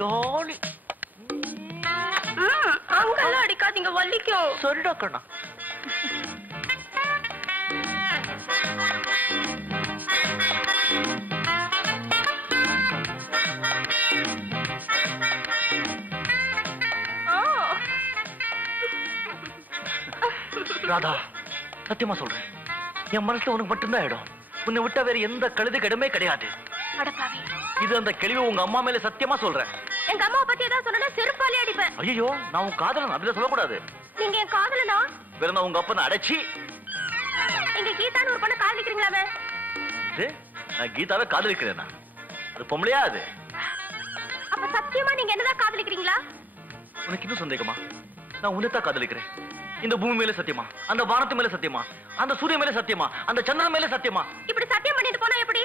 Tally. அங்கெல்லாம் அடிக்காதீங்க, வலிக்கும். சரிடா கண்ணா. ராதா, சத்தியமா சொல்றேன், என் மனசுல உனக்கு மட்டும்தான் இடம். உன்னை விட்டா வேற எந்த கழுதுக்கு இடமே கிடையாது. இது அந்த கேள்வி உங்க அம்மா மேல சத்தியமா சொல்றேன். எங்க அம்மா பத்தி ஏதாவது சொன்னா செருப்பாலே அடிப்பேன். ஐயோ, நான் உன் காதலன், அப்படிதான் சொல்லக்கூடாது. நீங்க என் காதலனா? வேற நான் உங்க அப்பனை அடைச்சி எங்க கீதான்னு ஒரு பொண்ணை காதலிக்கிறீங்களாவே? நான் கீதாவை காதலிக்கிறேனா? அது பொம்பளையா? அது அப்ப சத்தியமா நீங்க என்னதான் காதலிக்கிறீங்களா? உனக்கு இன்னும் சந்தேகமா? நான் உன்னைத்தான் காதலிக்கிறேன். இந்த பூமி மேல சத்தியமா, அந்த வானத்து மேல சத்தியமா, அந்த சூரிய மேல சத்தியமா, அந்த சந்திரன் மேல சத்தியமா. இப்படி சத்தியம் பண்ணிட்டு போனா எப்படி?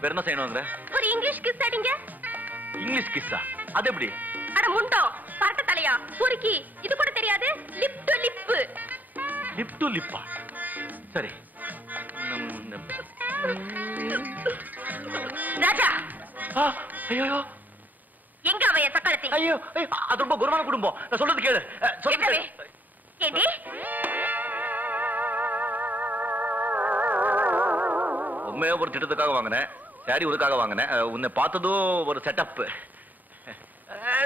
வேற என்ன செய்யணுங்கிற? ஒரு இங்கிலீஷ் கிஸ் அடிங்க. இங்கிலீஷ் கிஸ்ஸா? அது எப்படி? அட முண்டம், பரட்ட தலையா, பொறுக்கி, இது கூட தெரியாது? Lip to lip. Lip to லிப்பா? சரி. ராஜா. ஐயோ, எங்க அவன் சக்காலத்தி? ஐயோ, அது ரொம்ப குருவான குடும்பம். நான் சொல்றது கேளு. ஏண்டி? உண்மையா ஒரு திட்டத்துக்காக வாங்கினேன், சாரி உனக்காக வாங்கினேன். உன்னை பார்த்ததும் ஒரு செட்டப்.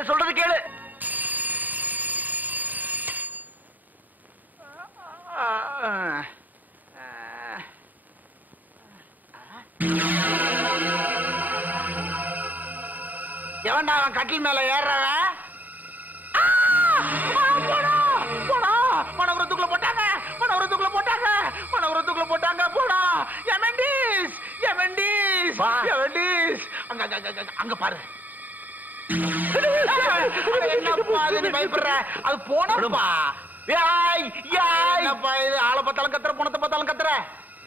சொல்றது கேளு. எவன்டா அவன் கட்டில் மேல ஏறவன்? மனவரத்துக்குள்ள போட்டாங்க, மனவரத்துக்குள்ள போட்டாங்க, மனவரத்துக்குள்ள போட்டாங்க. போடா எமண்டிஸ், எமண்டிஸ், எமண்டிஸ். அங்க பாரு. என்னப்பா அது, நீ பயப்படுற? அது போனப்பா. ஏய் ஏய், என்னப்பா இது? ஆளை பார்த்தாலும் கத்துற, போனத்தை பார்த்தாலும் கத்துற.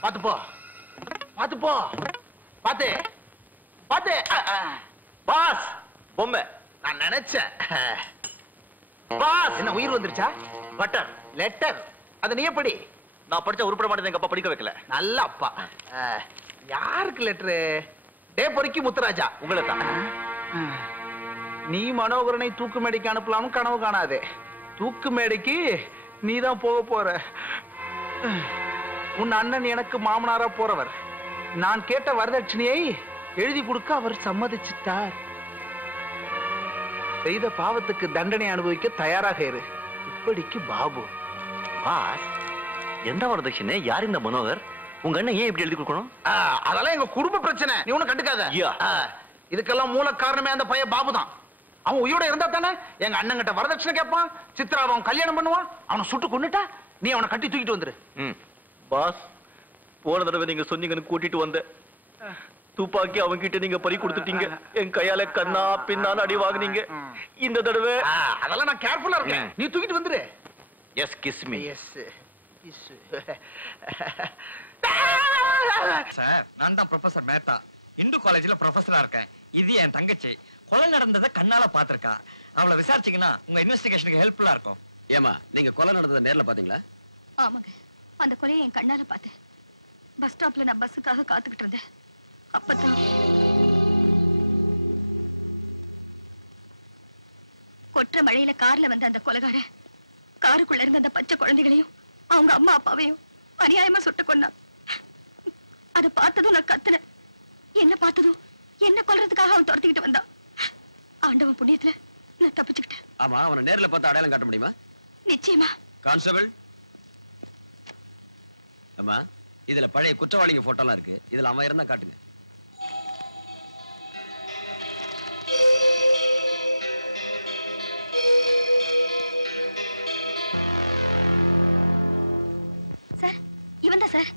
பாத்து போ, பாத்து போ, பாத்து பாத்து. பாஸ், பொம்மை. நான் நினைச்சேன். பாஸ், என்ன உயிர் வந்துருச்சா? Butter letter. அது நீ எப்படி? நான் படிச்ச உருப்பட மாட்டேன், எங்க அப்பா படிக்க வைக்கல. நல்ல அப்பா. யாருக்கு லெட்டரு? டே பொறுக்கி முத்துராஜா, உங்களை தான். நீ மனோகரனை தூக்கு மேடைக்கு அனுப்பலாம்னு கனவு காணாதே. தூக்கு மேடைக்கு நீ தான் போக போற. உன் அண்ணன் எனக்கு மாமனாரா போறவர். நான் கேட்ட வரதட்சணையை எழுதி கொடுக்க அவர் சம்மதிச்சிட்டார். செய்த பாவத்துக்கு தண்டனை அனுபவிக்க தயாராக இரு. இப்படிக்கு பாபு. பாஸ், எந்த வரதட்சணை? யார் இந்த மனோகர்? உங்க அண்ணன் ஏன் இப்படி எழுதி கொடுக்கணும்? அதெல்லாம் எங்க குடும்ப பிரச்சனை, நீ ஒண்ணு கண்டுக்காத. இதுக்கெல்லாம் மூல காரணமே அந்த பையன் பாபு தான். அவன் உயிரோட இருந்தா தானே எங்க அண்ணன் கிட்ட வரதட்சணை கேட்பான். சித்ரா அவன் கல்யாணம் பண்ணுவான். அவனை சுட்டு கொன்னுட்டா நீ அவனை கட்டி தூக்கிட்டு வந்துரு. பாஸ், போன தடவை நீங்க சொன்னீங்கன்னு கூட்டிட்டு வந்த துப்பாக்கி அவங்க கிட்ட நீங்க பறி கொடுத்துட்டீங்க. என் கையால கண்ணா பின்னால அடி வாங்குனீங்க. இந்த தடவை அதெல்லாம் நான் கேர்ஃபுல்லா இருக்கேன். நீ தூக்கிட்டு வந்துரு. Yes, kiss me. Yes kiss. Sir, நான் தான் ப்ரொஃபசர் மேத்தா. இந்து காலேஜ்ல ப்ரொஃபஸரா இருக்கேன். இது என் தங்கச்சி. கொலை நடந்ததை கண்ணால பாத்திருக்கா. அவளை விசாரிச்சீங்கன்னா உங்க இன்வெஸ்டிகேஷனுக்கு ஹெல்ப்ஃபுல்லா இருக்கும். ஏமா, நீங்க கொலை நடந்ததை நேர்ல பாத்தீங்களா? ஆமாங்க, அந்த கொலையை என் கண்ணால பார்த்தேன். பஸ் ஸ்டாப்ல நான் பஸ்ஸுக்காக காத்துக்கிட்டு இருந்தேன். அப்பதான் கொற்ற மழையில கார்ல வந்த அந்த கொலைகார காருக்குள்ள இருந்த அந்த பச்சை குழந்தைகளையும் அவங்க அம்மா அப்பாவையும் அநியாயமா சுட்டு கொண்டான். அதை பார்த்ததும் நான் கத்துனேன். என்ன பார்த்ததும் என்ன கொல்றதுக்காக அவன் துரத்திக்கிட்டு வந்தான். ஆண்டவன் புண்ணியத்துல நான் தப்பிச்சுக்கிட்டேன். ஆமா, அவனை நேர்ல பார்த்து அடையாளம் காட்ட முடியுமா? நிச்சயமா. கான்ஸ்டபிள், அம்மா, இதுல பழைய குற்றவாளிங்க போட்டோலாம் இருக்கு. இதுல அவன் இருந்தா காட்டுங்க. சார், இவன் தான் sir.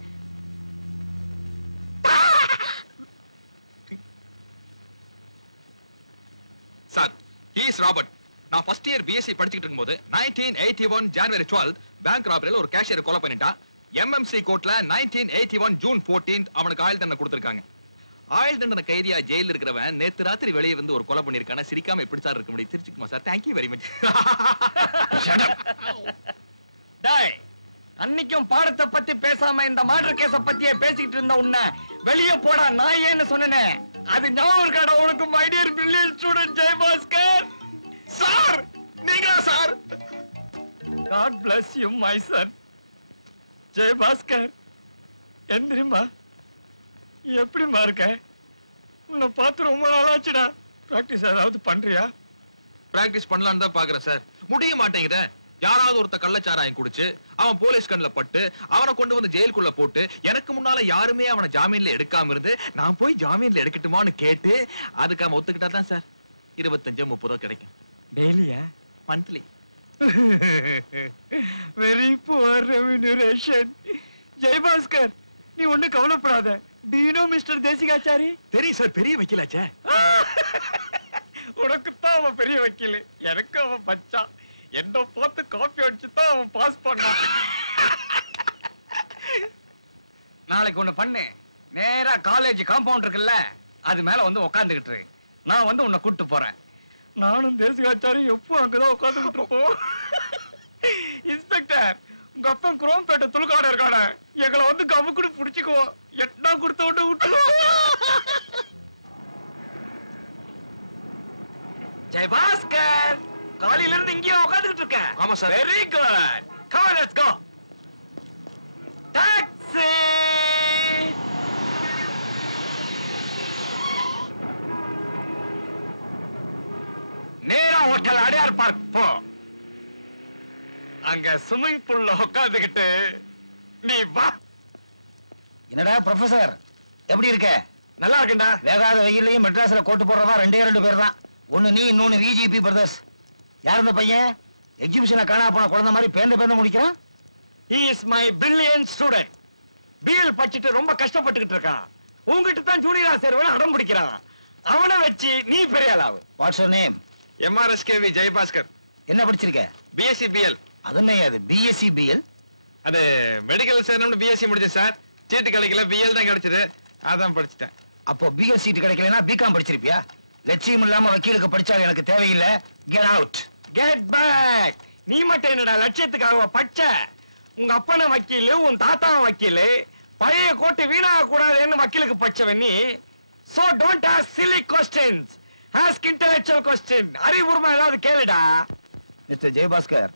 Sir, he is Robert. நான் ஃபர்ஸ்ட் இயர் பிஎஸ்சி படிச்சிட்டு இருக்கும்போது 1981 ஜனவரி 12 பேங்க் ராபரியில ஒரு கேஷியர் கொலை பண்ணிட்டா. எம்எம்சி கோர்ட்ல 1981 ஜூன் 14 அவனுக்கு ஆயுள் தண்டனை கொடுத்திருக்காங்க. ஆயுள் தண்டனை கைதியா ஜெயில இருக்கிறவன் நேத்து ராத்திரி வெளியே வந்து ஒரு கொலை பண்ணிருக்கான. சிரிக்காம எப்படி சார் இருக்க முடியும்? திருச்சிக்குமா சார்? Thank you very much. டேய், அன்னைக்கும் பாடத்தை பத்தி பேசாம இந்த மர்டர் கேஸ பத்தியே பேசிக்கிட்டு இருந்த உன்னை வெளியே போடா நான் ஏன்னு சொன்னேன். அது ஞாபகம் இருக்காடா உனக்கு? My dear brilliant student Jayabhaskar. God bless you, my son. Jayabhaskar, எந்திரிமா. எப்படிமா இருக்க? உன்னை பார்த்து ரொம்ப நாளாச்சுடா. பிராக்டிஸ் ஏதாவது பண்றியா? பிராக்டிஸ் பண்ணலான்னு தான் பாக்குறேன் சார். முடிய மாட்டேங்குதே. யாராவது ஒருத்த கள்ளச்சாராயம் குடிச்சு அவன் போலீஸ் கண்ணுல பட்டு அவனை கொண்டு வந்து ஜெயிலுக்குள்ள போட்டு எனக்கு முன்னால யாருமே அவனை ஜாமீன்ல எடுக்காம இருந்து நான் போய் ஜாமீன்ல எடுக்கட்டுமான்னு கேட்டு அதுக்கு அவன் ஒத்துக்கிட்டா தான் சார் 25-30 கிடைக்கும். டெய்லியா? Monthly. Very poor remuneration. Jayabhaskar, நீ ஒண்ணு கவலைப்படாத. Do you know Mr. Desikachari? தெரியும் சார், பெரிய வக்கீலாச்சே. உனக்குத்தான் அவன் பெரிய வக்கீல், எனக்கு அவன் பச்சா. என்ன பார்த்து காப்பி அடிச்சுதான் அவன் பாஸ் பண்ணான். நாளைக்கு ஒண்ணு பண்ணு. நேரா காலேஜ் காம்பவுண்ட் இருக்குல்ல, அது மேல வந்து உட்காந்துக்கிட்டு நான் வந்து உன்னை கூட்டு போறேன். நானும் தேசிகாச்சாரி எப்போ அங்கதான் உட்காந்துக்கிட்டு இருப்போம். இன்ஸ்பெக்டர், உங்க அப்பா குரோம்பேட்டை துளுக்காட இருக்கான, எங்களை வந்து கவுக்குடு புடிச்சுக்குவோம். எட்டா கொடுத்த விட்டு விட்டுருவோம். ஜெயபாஸ்கர், காலையில இருந்து இங்கேயே உட்காந்துக்கிட்டு இருக்க. ஆமா sir. Very good. Come on, let's go. Taxi. நேரா ஹோட்டல் அடையார் பார்க் போ. அங்க ஸ்விமிங் பூல்ல உட்காந்துக்கிட்டு நீ வா. என்னடா ப்ரொஃபசர், எப்படி இருக்க? நல்லா இருக்குண்டா. வேகாத வெயிலையும் மெட்ராஸ்ல கோட்டு போடுறதா 2 பேர் தான். ஒண்ணு நீ, இன்னொன்னு விஜிபி பிரதர்ஸ். யார் இந்த பையன்? எக்ஸிபிஷனை காணா போன குழந்தை மாதிரி பேந்த முடிக்கிறான். He is my brilliant student. BL படிச்சிட்டு ரொம்ப கஷ்டப்பட்டுக்கிட்டு இருக்கான். உங்ககிட்ட தான் ஜூனியரா சேர்வன அடம் பிடிக்கிறான். அவனை வச்சு நீ பெரிய ஆளாவு. What's your name? MRSKV Jayabhaskar. என்ன படிச்சிருக்க? BSc BL. அது என்ன அது? BSc BL? அது மெடிக்கல் சேரணும்னு BSc முடிச்சேன் சார். சீட்டு கிடைக்கல, BL தான் கிடைச்சது. அதான் படிச்சிட்டேன். அப்போ BL சீட் கிடைக்கலனா பிகாம் படிச்சிருப்பியா? லட்சியம் இல்லாம வக்கீலுக்கு படிச்சா எனக்கு தேவையில்லை. Get out. Get back. நீ மட்டும் என்னடா லட்சியத்துக்காக பச்ச? உங்க அப்பன வக்கீலு, உன் தாத்தா வக்கீலு. பழைய கோட்டு வீணாக கூடாதுன்னு வக்கீலுக்கு படிச்சவன் நீ. So don't ask silly questions. Ask intellectual question. அறிவுபூர்வமா ஏதாவது கேளுடா. மிஸ்டர் ஜெயபாஸ்கர்,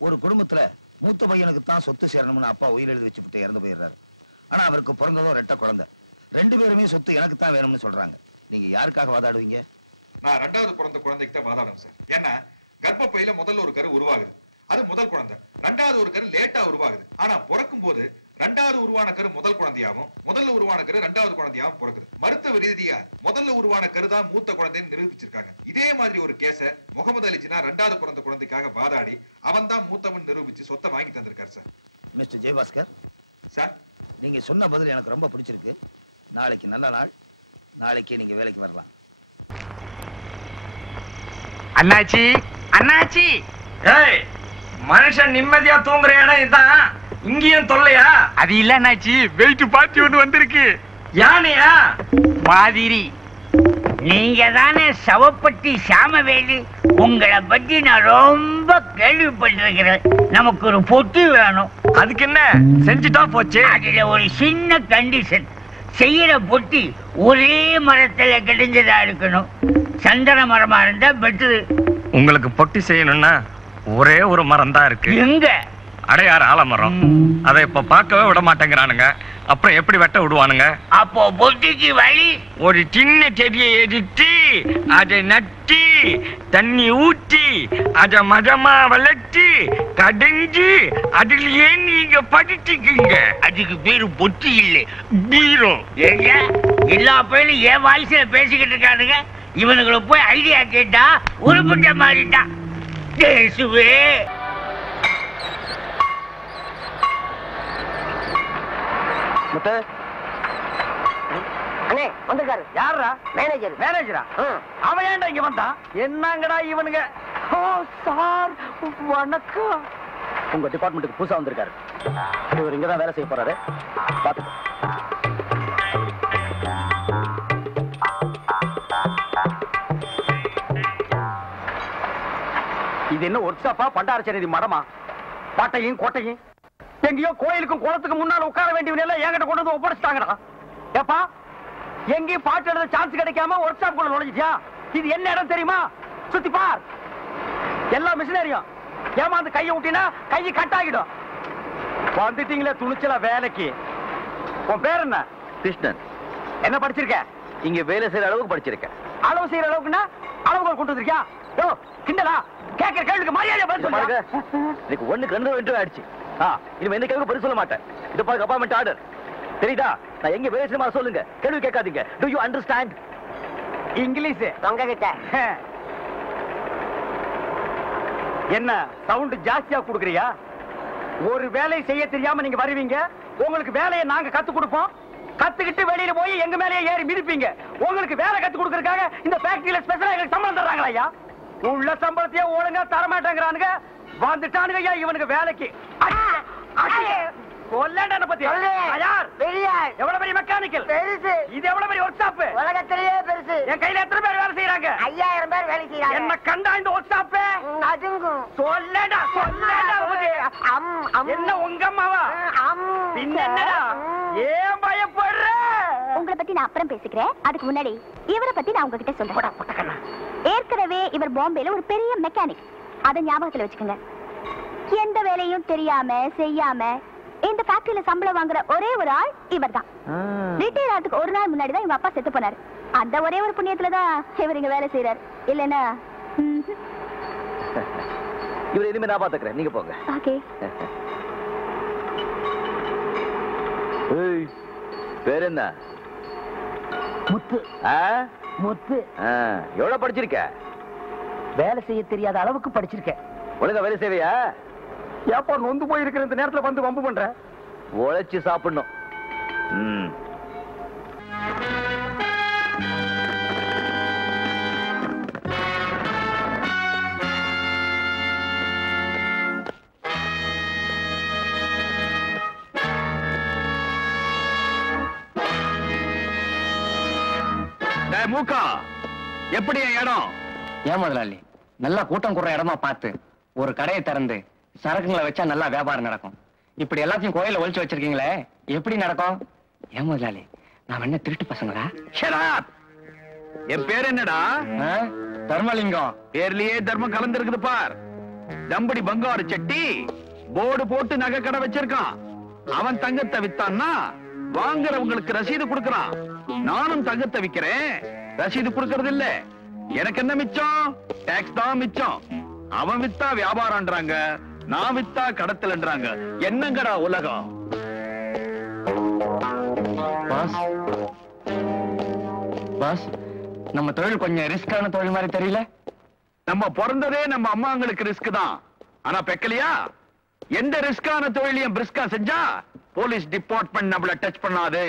ஒரு குடும்பத்துல மூத்த பையனுக்கு தான் சொத்து சேரணும்னு அப்பா உயிர் எழுதி வச்சுட்டு இறந்து போயிடுறாரு. ஆனா அவருக்கு பிறந்ததோ 2 குழந்தை. 2 பேருமே சொத்து எனக்கு தான் வேணும்னு சொல்றாங்க. நீங்க யாருக்காக வாதாடுவீங்க? நான் 2வது பிறந்த குழந்தைக்கு தான் வாதாடுவேன் சார். ஏன்னா கர்ப்பப்பையில முதல்ல ஒரு கரு உருவாகுது, அது முதல் குழந்தை. 2வது ஒரு கரு லேட்டா உருவாகுது. ஆனா பிறக்கும் போது 2வது உருவான கரு முதல் குழந்தையாவும் முதல்ல உருவான கரு 2வது குழந்தையாவும் பிறக்குது. மருத்துவ ரீதியா முதல்ல உருவான கரு தான் மூத்த குழந்தைன்னு நிரூபிச்சிருக்காங்க. இதே மாதிரி ஒரு கேஸ முகமது அலி ஜின்னா 2வது பிறந்த குழந்தைக்காக வாதாடி அவன் தான் மூத்தவன் நிரூபிச்சு சொத்தை வாங்கி தந்திருக்காரு சார். மிஸ்டர் ஜெயபாஸ்கர் சார், நீங்க சொன்ன பதில் எனக்கு ரொம்ப பிடிச்சிருக்கு. நாளைக்கு நல்ல நாள். நாளைக்கே நீங்க வேலைக்கு வரலாம். அண்ணாச்சி, அண்ணாச்சி. ஏய், மனுஷன் நிம்மதியா தூங்குற இடம் இதான். இங்கேயும் தொல்லையா? அது இல்ல அண்ணாச்சி, வெயிட் பார்ட்டி ஒண்ணு வந்திருக்கு. யானையா? மாதிரி. நீங்க தானே சவப்பட்டி சாமவேலு? உங்களை பத்தி நான் ரொம்ப கேள்விப்பட்டிருக்கிறேன். நமக்கு ஒரு பொட்டி வேணும். அதுக்கு என்ன செஞ்சுட்டா போச்சு. அதுல ஒரு சின்ன கண்டிஷன். செய்யற பொட்டி ஒரே மரத்துல கிடைஞ்சதா இருக்கணும். சந்தன மரமா இருந்தா பெட்ரு. உங்களுக்கு பொட்டி செய்யணும்னா ஒரே ஒரு மரம் தான் இருக்கு. எங்க? அடையார் ஆலமரம். அதை இப்ப பார்க்கவே விட மாட்டேங்கிறானுங்க. அப்புறம் எப்படி வெட்ட விடுவானுங்க? அப்போ பொட்டிக்கு வழி ஒரு சின்ன செடியை எடுத்து அதை நட்டி தண்ணி ஊற்றி அதை மதமா வளர்த்து கடைஞ்சு அதிலேயே நீங்க படிச்சுக்குங்க. அதுக்கு பேரு பொட்டி இல்லை, பீரோ. ஏங்க, எல்லா பேரும் என் வாய்ஸ்ல பேசிக்கிட்டு இருக்கானுங்க. இவனுங்களை போய் ஐடியா கேட்டா உருப்பட்ட மாறிட்டான். தேசுவே. வந்திருக்காரு. யாரா? மேனேஜர். மேனேஜரா? அவன் ஏன்டா இங்க வந்தா? என்னங்கடா இவனுங்க? ஓ சார், வணக்கம். உங்க டிபார்ட்மெண்ட்டுக்கு புதுசா வந்திருக்காரு. இவர் இங்கதான் வேலை செய்ய போறாரு. பாத்துக்கோ. இது என்ன ஒர்க் ஷாப்பா, பண்டாரச்சேரி மடமா? பாட்டையும் கோட்டையும் எங்கேயோ கோயிலுக்கும் குளத்துக்கு முன்னால உட்கார வேண்டியவன் எல்லாம் என்கிட்ட கொண்டு வந்து ஒப்படைச்சிட்டாங்கடா. ஏப்பா, எங்கேயும் பாட்டு எழுத சான்ஸ் கிடைக்காம ஒர்க் ஷாப் குள்ள நுழைஞ்சிட்டியா? இது என்ன இடம் தெரியுமா? சுத்தி பார். எல்லா மிஷினரியும் ஏமாந்து கையை விட்டினா கை கட்டாகிடும். வந்துட்டீங்களே துணிச்சலா வேலைக்கு. உன் பேர் என்ன? கிருஷ்ணன். என்ன படிச்சிருக்க? இங்க வேலை செய்யற அளவுக்கு படிச்சிருக்கேன். அளவு செய்யற அளவுக்குன்னா அளவுகள் கொண்டு வந்திருக்கியா? யோ கிண்டலா? கேட்கிற கேள்விக்கு மரியாதை பதில் சொல்லுங்க. எனக்கு 1க்கு 2 இன்டர்வியூ ஆயிடுச்சு. இனிமே எந்த கேள்வி பதில் சொல்ல மாட்டேன். இது பாருங்க அப்பாயின்மெண்ட் ஆர்டர். தெரியுதா? நான் எங்க வேலை செய்யமா சொல்லுங்க, கேள்வி கேட்காதீங்க. To you understand? இங்கிலீஷ் உங்ககிட்ட என்ன சவுண்ட் ஜாஸ்தியா குடுக்குறியா? ஒரு வேலை செய்ய தெரியாம நீங்க வருவீங்க, உங்களுக்கு வேலையை நாங்க கத்து கொடுப்போம். கத்துக்கிட்டு வெளியில போய் எங்க மேலேயே ஏறி மிதிப்பீங்க. உங்களுக்கு வேலை கத்து கொடுக்கறதுக்காக இந்த ஃபேக்டரியில ஸ்பெஷலா எங்களுக்கு சம்பளம் தர்றாங்களா ஐயா? உள்ள சம்பளத்தையே ஒழுங்கா தரமாட்டேங்கிறானுங்க. வந்துட்டானுங்க ஐயா இவனுக்கு வேலைக்கு. கொல்லண்டன பத்தி யார்? எவ்வளவு பெரிய மெக்கானிக்கல் பெருசு. இது எவ்வளவு பெரிய ஒர்க் ஷாப்? உலகத்திலேயே பெருசு. என் கையில எத்தனை பேர் வேலை செய்யறாங்க? 5000 பேர் வேலை செய்யறாங்க. என்ன கண்டா இந்த ஒர்க் ஷாப் நடுங்கும். சொல்லடா என்ன உங்க அம்மாவா? பின்ன என்னடா ஏன் பயப்படுற? உங்களை பத்தி நான் அப்புறம் பேசிக்கிறேன். அதுக்கு முன்னாடி இவரை பத்தி நான் உங்ககிட்ட சொல்றேன். ஏற்கனவே இவர் பாம்பேல ஒரு பெரிய மெக்கானிக். அதை ஞாபகத்துல வச்சுக்கோங்க. எந்த வேலையும் தெரியாம செய்யாம இந்த ஃபேக்டரியில சம்பளம் வாங்குற ஒரே ஒரு ஆள் இவர்தான். ரிட்டையர் ஆகிறதுக்கு ஒரு நாள் முன்னாடி தான் இவங்க அப்பா செத்து போனாரு. அந்த ஒரே ஒரு புண்ணியத்துல தான் இவர் இங்க வேலை செய்யறாரு. இல்லன்னா இவரை இனிமே நான் பாத்துக்கிறேன், நீங்க போங்க. ஓகே. பேர் என்ன? முத்து. முத்து. எவ்வளவு படிச்சிருக்க? வேலை செய்ய தெரியாத அளவுக்கு படிச்சிருக்கேன். ஒழுங்கா வேலை செய்வியா? ஏப்பா நொந்து போயிருக்கிற இந்த நேரத்துல வந்து வம்பு பண்ற? உழைச்சு சாப்பிடணும். மூக்கா எப்படி இடம்? ஏன் முதலாளி, நல்லா கூட்டம் கூடுற இடமா பார்த்து ஒரு கடையை திறந்து சரக்குங்களை வச்சா நல்லா வியாபாரம் நடக்கும். இப்படி எல்லாத்தையும் கோயில ஒழிச்சு வச்சிருக்கீங்களே, எப்படி நடக்கும்? ஏன் முதலாளி, நான் என்ன திருட்டு பசங்களா? என் பேர் என்னடா? தர்மலிங்கம். பேர்லயே தர்மம் கலந்துருக்குது பார். தம்படி பங்காரு செட்டி போர்டு போட்டு நகை கடை வச்சிருக்கான். அவன் தங்கத்தை வித்தான்னா வாங்குறவங்களுக்கு ரசீது கொடுக்கறான். நானும் தங்கத்தை விக்கிறேன், ரசீது கொடுக்கறது இல்ல. எனக்கு என்ன மிச்சம்? டாக்ஸ் தான் மிச்சம். அவன் வித்தா வியாபாரம்ன்றாங்க, நான் வித்தா கடத்தல்ன்றாங்க. என்னங்கடா உலகம்? பாஸ், நம்ம தொழில் கொஞ்சம் ரிஸ்கான தொழில் மாதிரி தெரியல. நம்ம பிறந்ததே நம்ம அம்மாங்களுக்கு ரிஸ்க் தான். ஆனா பெக்கலையா? எந்த ரிஸ்கான தொழிலையும் பிரிஸ்கா செஞ்சா போலீஸ் டிபார்ட்மெண்ட் நம்மள டச் பண்ணாது.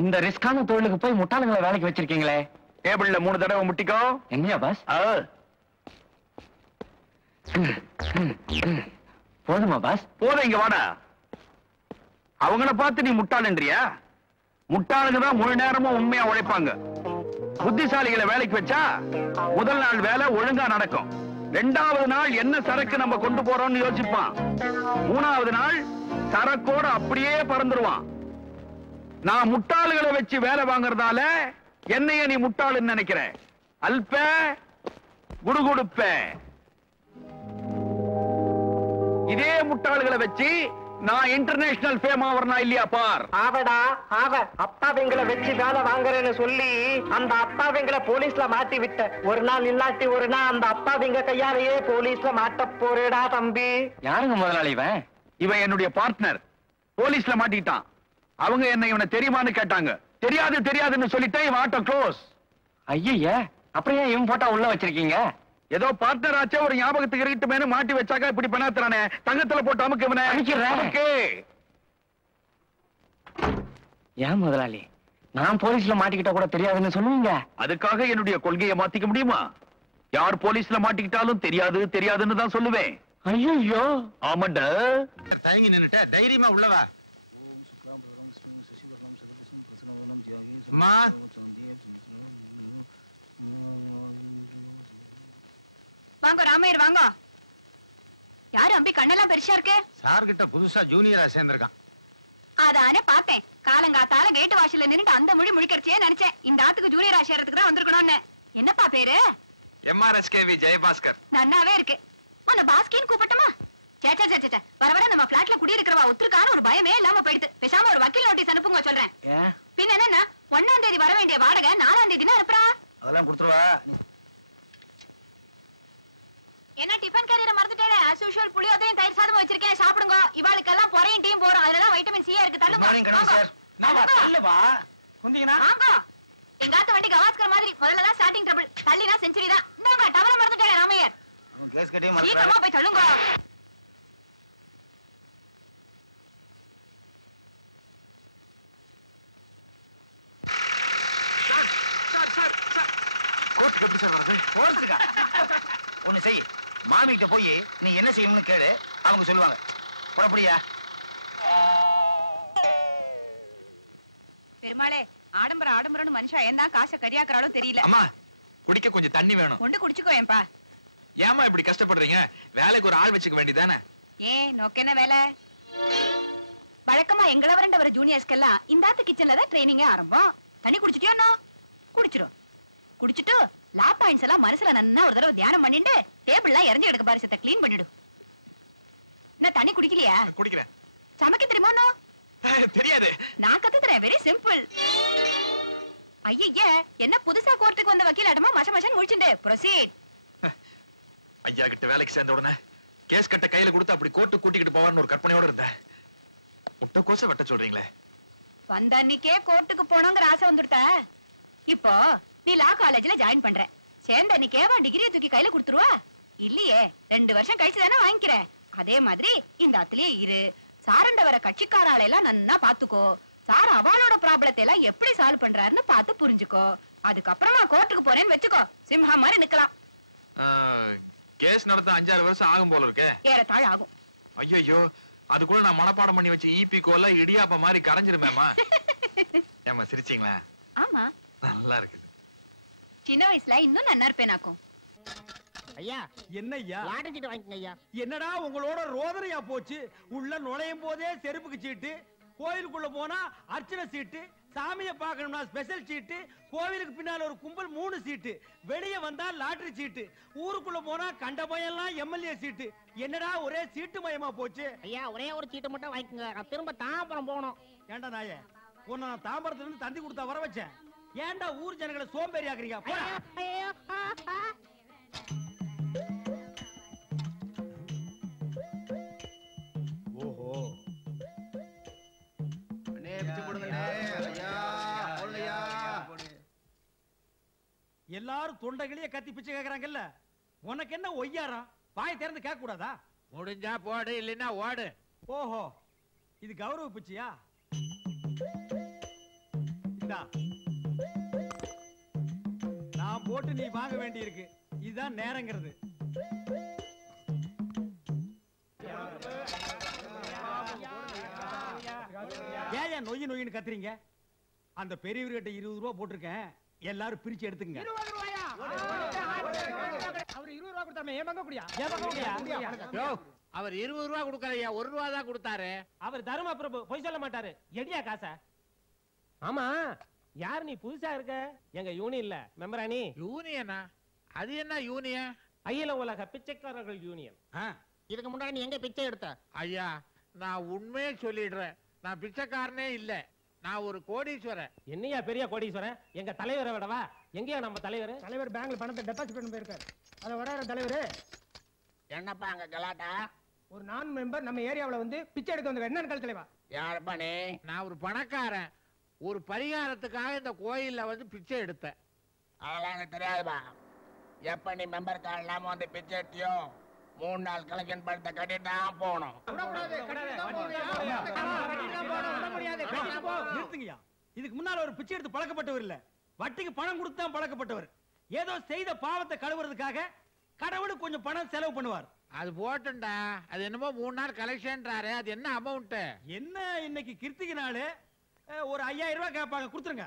இந்த ரிஸ்கான தொழிலுக்கு போய் முட்டாளுங்களை வேலைக்கு வச்சிருக்கீங்களே. டேபிள்ல 3 தடவை முட்டிக்கோ. என்னையா பாஸ்? போதுமா பாஸ்? போதும், இங்க வாடா. அவங்கள பார்த்து நீ முட்டாளுன்றியா? முட்டாளுங்க தான் முழு நேரமும் உண்மையா உழைப்பாங்க. புத்திசாலிகளை வேலைக்கு வச்சா முதல் நாள் வேலை ஒழுங்கா நடக்கும். 2வது நாள் என்ன சரக்கு நம்ம கொண்டு போறோம்னு யோசிப்பான். 3வது நாள் சரக்கோட அப்படியே பறந்துருவான். நான் முட்டாளுகளை வச்சு வேலை வாங்குறதால என்னைய நீ முட்டாளுன்னு நினைக்கிற. அல்ப குடுகுடுப்ப. இதே முட்டாளுகளை வச்சு நான் இன்டர்நேஷனல் ஃபேம் ஆவறனா இல்லையா பார். ஆவடா ஆவ. அப்பாவிங்களை வச்சு வேலை வாங்குறேன்னு சொல்லி அந்த அப்பாவிங்களை போலீஸ்ல மாட்டி விட்ட. ஒரு நாள் இல்லாட்டி ஒரு நாள் அந்த அப்பாவிங்க கையாலேயே போலீஸ்ல மாட்ட போறேடா தம்பி. யாருங்க முதலாளி இவன்? இவன் என்னுடைய பார்ட்னர். போலீஸ்ல மாட்டிட்டான். அவங்க என்ன இவனை தெரியுமான்னு கேட்டாங்க. தெரியாது தெரியாதுன்னு சொல்லிட்டேன். இவன் ஆட்டோ க்ளோஸ். ஐய, அப்புறம் ஏன் இவன் போட்டா உள்ள வச்சிருக்கீங்க? ஏதோ பார்ட்னர் ஆச்சே ஒரு ஞாபகத்துக்கு இருக்கட்டுமேனு மாட்டி வச்சாக்க இப்படி பண்ணாதறானே. தங்கத்துல போட்டு அமுக்கு இவனை. ஏன் முதலாளி, நான் போலீஸ்ல மாட்டிக்கிட்டா கூட தெரியாதுன்னு சொல்லுவீங்க? அதுக்காக என்னுடைய கொள்கையை மாத்திக்க முடியுமா? யார் போலீஸ்ல மாட்டிக்கிட்டாலும் தெரியாது தெரியாதுன்னு தான் சொல்லுவேன். ஐயோ ஆமாண்டா. தயங்கி நின்னுட்ட, தைரியமா உள்ளவா. அம்மா, வாங்க ராமையர் வாங்க. யாரு அம்பி கண்ணெல்லாம் பெருசா இருக்கு? சார் கிட்ட புதுசா ஜூனியரா சேர்ந்திருக்கான். அதானே பார்த்தேன். காலங்காத்தால கேட்டு வாசல்ல நின்னுட்டு அந்த மொழி முழிக்கிறச்சே நினைச்சேன். இந்த ஆத்துக்கு ஜூனியரா சேர்றதுக்கு தான் வந்திருக்கணும்னு. என்னப்பா பேரு? MRSKV ஜெயபாஸ்கர். நன்னாவே இருக்கு. உன்னை பாஸ்கின்னு கூப்பிட்டமா? சேச்சே வர வர நம்ம பிளாட்ல குடி இருக்கிறவா ஒத்துருக்கான ஒரு பயமே இல்லாம போயிடுது. பேசாம ஒரு வக்கீல் நோட்டீஸ் அனுப்புங்க சொல்றேன். பின்ன என்ன 1ஆம் தேதி வர வேண்டிய வாடகை 4ஆம் தேதி அனுப்புறா? அதெல்லாம் கொடுத்துருவா. என்ன டிபன் கேரியரை மறந்துட்டேனே. as usual புளியோதரையும் தயிர் சாதமும் வச்சிருக்கேன், சாப்பிடுங்க. இவாளுக்கெல்லாம் பொறையும் டீம் போறோம். அதனால வைட்டமின் சி இருக்கு. தள்ளுங்க சார். நான் தள்ளுவா. குந்திங்கனா வாங்க. எங்காத்த வண்டி கவாஸ்கர் மாதிரி முதல்ல தான் ஸ்டார்டிங் ட்ரபிள். தள்ளினா செஞ்சுரி தான். இந்தாங்க டவல மறந்துட்டேனே ராமையர். அவன் கேஸ் கட்டியே மறந்துட்டேன். சீக்கிரமா போய் தள்ளுங்க. கோர்ட் எப்படி சார் வரது? கோர்ட்டுக்கா? ஒண்ணு செய், மாமிகிட்ட போய் நீ என்ன செய்யணும்னு கேளு, அவங்க சொல்லுவாங்க. புறப்படியா? பெருமாளே, ஆடம்பரம்னு மனுஷா என்ன காசை கரியாக்குறாளோ தெரியல. அம்மா, குடிக்க கொஞ்சம் தண்ணி வேணும். கொண்டு குடிச்சுக்கோ ஏன்பா. ஏமா இப்படி கஷ்டப்படுறீங்க? வேலைக்கு ஒரு ஆள் வச்சுக்க வேண்டியதானே? ஏன் நோக்கு என்ன வேலை? வழக்கமா எங்களை வரண்ட வர ஜூனியர்ஸ்க்கெல்லாம் இந்தாத்து கிச்சன்ல தான் ட்ரைனிங்கே ஆரம்பம். தண்ணி குடிச்சிட்டியோன்னோ? குடிச்சிரும். குடிச்சிட்டு லா பாயிண்ட்ஸ் எல்லாம் மனசுல நன்னா ஒரு தடவை தியானம் பண்ணிட்டு டேபிள்லாம் எரிஞ்சு எடுக்க பாரு, செத்த கிளீன் பண்ணிடு. என்ன தண்ணி குடிக்கலையா? குடிக்கிறேன். சமைக்க தெரியுமானோ? தெரியாது. நான் கத்து தரேன், வெரி சிம்பிள். ஐயே, என்ன புதுசா கோர்ட்டுக்கு வந்த வக்கீல் ஆட்டமா மச்சன் முடிச்சுட்டு ப்ரொசீட். ஐயா கிட்ட வேலைக்கு சேர்ந்த உடனே கேஸ் கட்ட கையில கொடுத்து அப்படி கோர்ட்டு கூட்டிக்கிட்டு போவான்னு ஒரு கற்பனையோட இருந்தேன். முட்டை கோச வெட்ட சொல்றீங்களே. வந்த அன்னைக்கே கோர்ட்டுக்கு போனோங்கிற ஆசை வந்துடுத்த. இப்போ நீ லா காலேஜ்ல ஜாயின் பண்ற. சேர்ந்த அன்னைக்கேவா டிகிரியை தூக்கி கையில கொடுத்துருவா? இல்லையே, 2 வருஷம் கழிச்சு தானே வாங்கிக்கிற. அதே மாதிரி இந்த அத்திலேயே இரு. சாரண்ட வர கட்சிக்காரால எல்லாம் நன்னா பாத்துக்கோ. சார் அவளோட ப்ராப்ளத்தை எல்லாம் எப்படி சால்வ் பண்றாருன்னு பார்த்து புரிஞ்சுக்கோ. அதுக்கப்புறமா கோர்ட்டுக்கு போறேன்னு வச்சுக்கோ, சிம்ஹா மாதிரி நிக்கலாம். கேஸ் நடத்த 5-6 வருஷம் ஆகும் போல இருக்கு. ஏறத்தாழ ஆகும். ஐயோ, அதுக்குள்ள நான் மனப்பாடம் பண்ணி வச்சு ஈபி கோல இடியாப்ப மாதிரி கரைஞ்சிருமேமா. ஏமா சிரிச்சீங்களா? ஆமா, நல்லா இருக்குது. சின்ன வயசுல இன்னும் நன்னா இருப்பேனாக்கும். ஐயா என்ன ஐயா? லாட்டரி சீட்டு வாங்கிக்கங்க ஐயா. என்னடா உங்களோட ரோதனையா போச்சு? உள்ள நுழையும் போதே செருப்புக்கு சீட்டு, கோயிலுக்குள்ள போனா அர்ச்சனை சீட்டு, சாமியை பார்க்கணும்னா ஸ்பெஷல் சீட்டு, கோவிலுக்கு பின்னால ஒரு கும்பல் 3 சீட்டு, வெளியே வந்தா லாட்டரி சீட்டு, ஊருக்குள்ள போனா கண்ட பயெல்லாம் எம்எல்ஏ சீட்டு. என்னடா ஒரே சீட்டு மயமா போச்சு? ஐயா ஒரே ஒரு சீட்டு மட்டும் வாங்கிக்கங்க, நான் திரும்ப தாம்பரம் போகணும். ஏண்டா நாயே, உன்னை நான் தாம்பரத்துல இருந்து தந்தி கொடுத்தா வர வச்சேன். ஏண்டா ஊர் ஜனங்களை சோம்பேறி ஆக்குறீங்க? ஓஹோ, எல்லாரும் தொண்டைகளையே கத்தி பிச்சை கேக்குறாங்கல்ல, உனக்கு என்ன ஒய்யாரம்? வாய் திறந்து கேட்க கூடாதா? முடிஞ்சா போடு, இல்லைன்னா ஓடு. ஓஹோ, இது கௌரவ பிச்சையா? இந்தா, நான் போட்டு நீ வாங்க வேண்டி இருக்கு. இதுதான் நேரங்கிறது. ஏன் நொய்னு கத்துறீங்க? அந்த பெரியவர்கிட்ட 20 ரூபா போட்டிருக்கேன், எல்லாரும் பிரிச்சு எடுத்துக்கங்க. அவர் 20 ரூபா கொடுத்தாமே ஏமாங்க குடியா? அவர் 20 ரூபா கொடுக்கலையா, 1 ரூபா தான் கொடுத்தாரு. அவர் தர்ம பிரபு, பொய் சொல்ல மாட்டாரு. எடியா காசா? ஆமா, யார் நீ? புதுசா இருக்க? எங்க யூனியன்ல மெம்பரா நீ? யூனியனா? அது என்ன யூனியன்? அகில உலக பிச்சைக்காரர்கள் யூனியன். இதுக்கு முன்னாடி நீ எங்க பிச்சை எடுத்த? ஐயா, நான் உண்மையே சொல்லிடுறேன், நான் பிச்சைக்காரனே இல்ல, நான் ஒரு கோடீஸ்வரன். என்னையா பெரிய கோடீஸ்வரன்? எங்க தலைவரை விடவா? எங்கயா நம்ம தலைவர்? தலைவர் பேங்க்ல பணத்தை டெபாசிட் பண்ண போயிருக்காரு. அத வராரு தலைவர். என்னப்பா அங்க கலாட்டா? ஒரு நான் மெம்பர் நம்ம ஏரியாவுல வந்து பிச்சை எடுக்க வந்தாங்க. என்னன்னு தலைவா? யாருப்பா நீ? நான் ஒரு பணக்காரன். ஒரு பரிகாரத்துக்காக இந்த கோயில்ல வந்து பிச்சை எடுத்தேன். அதெல்லாம் எனக்கு தெரியாதுப்பா. எப்ப நீ மெம்பர் கார்டு இல்லாம வந்து பிச்சை எடுத்தியோ 3 நாள் கலெக்ஷன் பணத்தை கட்டிட்டு தான் போகணும். நிறுத்துங்கய்யா. இதுக்கு முன்னால ஒரு பிச்சை எடுத்து பழக்கப்பட்டவர் இல்ல, வட்டிக்கு பணம் கொடுத்து தான் பழக்கப்பட்டவர். ஏதோ செய்த பாவத்தை கழுவுறதுக்காக கடவுளுக்கு கொஞ்சம் பணம் செலவு பண்ணுவார். அது போட்டுண்டா, அது என்னமோ 3 நாள் கலெக்ஷன்றாரு, அது என்ன அமௌண்ட்? என்ன இன்னைக்கு கிருத்திகை நாள், ஒரு 5000 ரூபாய் கேட்பாங்க, கொடுத்துருங்க.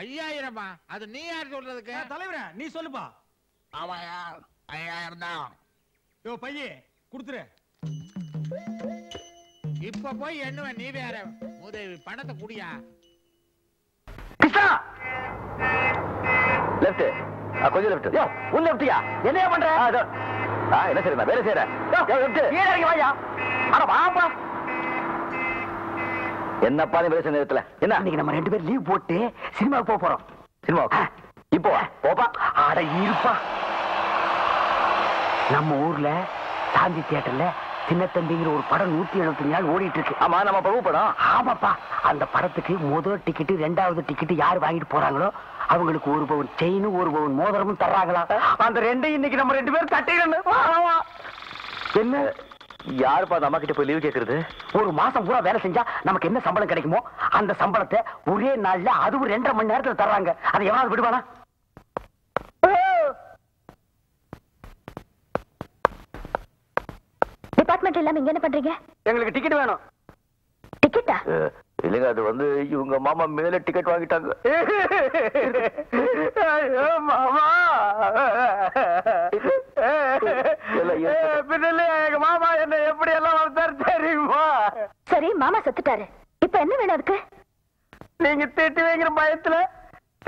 5000? அது நீ யார் சொல்றதுக்கு? தலைவரே நீ சொல்லுப்பா. ஆமாயா, 5000 தான். யோ பையே கொடுத்துரு. இப்ப போய் எண்ணுவேன், நீ வேற. உதவி பணத்தை குடியா. லெஃப்ட் கொஞ்சம் லெஃப்ட். உன் லெஃப்டியா? என்னையா பண்ற? என்ன சரி நான் வேலை செய்யறேன். வாயா. அட வாப்பா. என்னப்பா நீ வேலை செய்ய நேரத்துல என்ன? இன்னைக்கு நம்ம 2 பேரும் லீவ் போட்டு சினிமாவுக்கு போறோம். சினிமாவுக்கு இப்போ போப்பா. அட இருப்பா. நம்ம ஊர்ல சாந்தி தியேட்டர்ல சின்ன தம்பிங்கிற ஒரு படம் 175 நாள் ஓடிட்டு இருக்கு. ஆமா நம்ம பிரபு படம். ஆமாப்பா. அந்த படத்துக்கு முதல் டிக்கெட் 2வது டிக்கெட் யார் வாங்கிட்டு போறாங்களோ அவங்களுக்கு 1 பவுன் செயின் 1 பவுன் மோதிரமும் தர்றாங்களா? அந்த 2 இன்னைக்கு நம்ம 2 பேரும் தட்டிடணும். என்ன யாருப்பா அந்த அம்மா கிட்ட போய் லீவ் கேக்குறது? ஒரு மாசம் பூரா வேலை செஞ்சா நமக்கு என்ன சம்பளம் கிடைக்குமோ அந்த சம்பளத்தை ஒரே நாள்ல அதுவும் 2.5 மணி நேரத்துல தர்றாங்க. அதை எவனாவது விடுவானா? டிபார்ட்மெண்ட் இல்லாம இங்க என்ன பண்றீங்க? எங்களுக்கு டிக்கெட் வேணும். டிக்கெட்டா? இல்லைங்க அது வந்து இவங்க மாமா மேல டிக்கெட் வாங்கிட்டாங்க. மாமா பின்னல எங்க மாமா என்ன எப்படி எல்லாம் வளர்த்தாரு தெரியுமா? சரி மாமா செத்துட்டாரு, இப்ப என்ன வேணும் அதுக்கு? நீங்க திட்டு வைக்கிற பயத்துல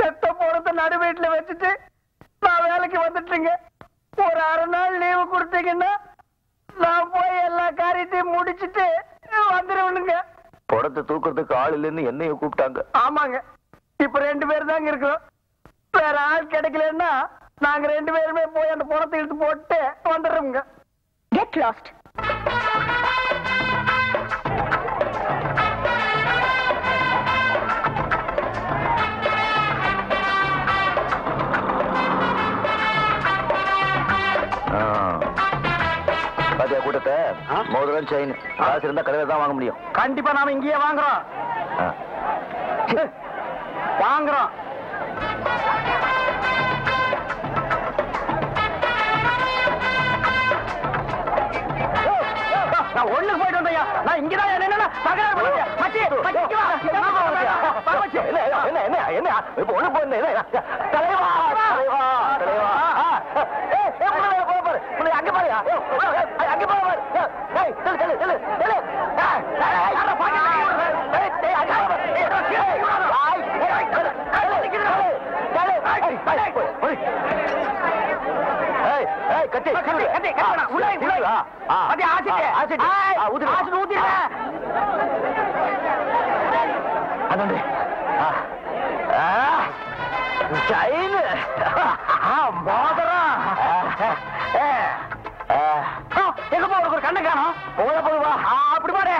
செத்த போறத நடு வீட்டுல வச்சுட்டு நான் வேலைக்கு வந்துட்டுங்க. ஒரு 1/2 நாள் லீவு கொடுத்தீங்கன்னா நான் போய் எல்லா காரியத்தையும் முடிச்சுட்டு வந்துருவனுங்க. படத்தை தூக்குறதுக்கு ஆள் இல்லைன்னு என்னைய கூப்பிட்டாங்க. ஆமாங்க, இப்ப 2 பேர் தாங்க இருக்கோம். வேற ஆள் கிடைக்கலன்னா நாங்க 2 பேருமே போய் அந்த படத்தை இழுத்து போட்டு வந்துடுறோங்க. Get lost. கூட்டத்தை மோதிரம் செயின் காசு இருந்தா கடையில தான் வாங்க முடியும். கண்டிப்பா நாம இங்கேயே வாங்குறோம். நான் ஒண்ணுக்கு போயிட்டு வந்தையா. நான் இங்கதான் என்ன இப்ப ஒண்ணு போயிருந்தேன். தலைவா தலைவா தலைவா அங்க பாருயா, அங்க பாரு. எங்கப்பா ஒரு கண்ணு காணும். போதுவா அப்படி பாரு.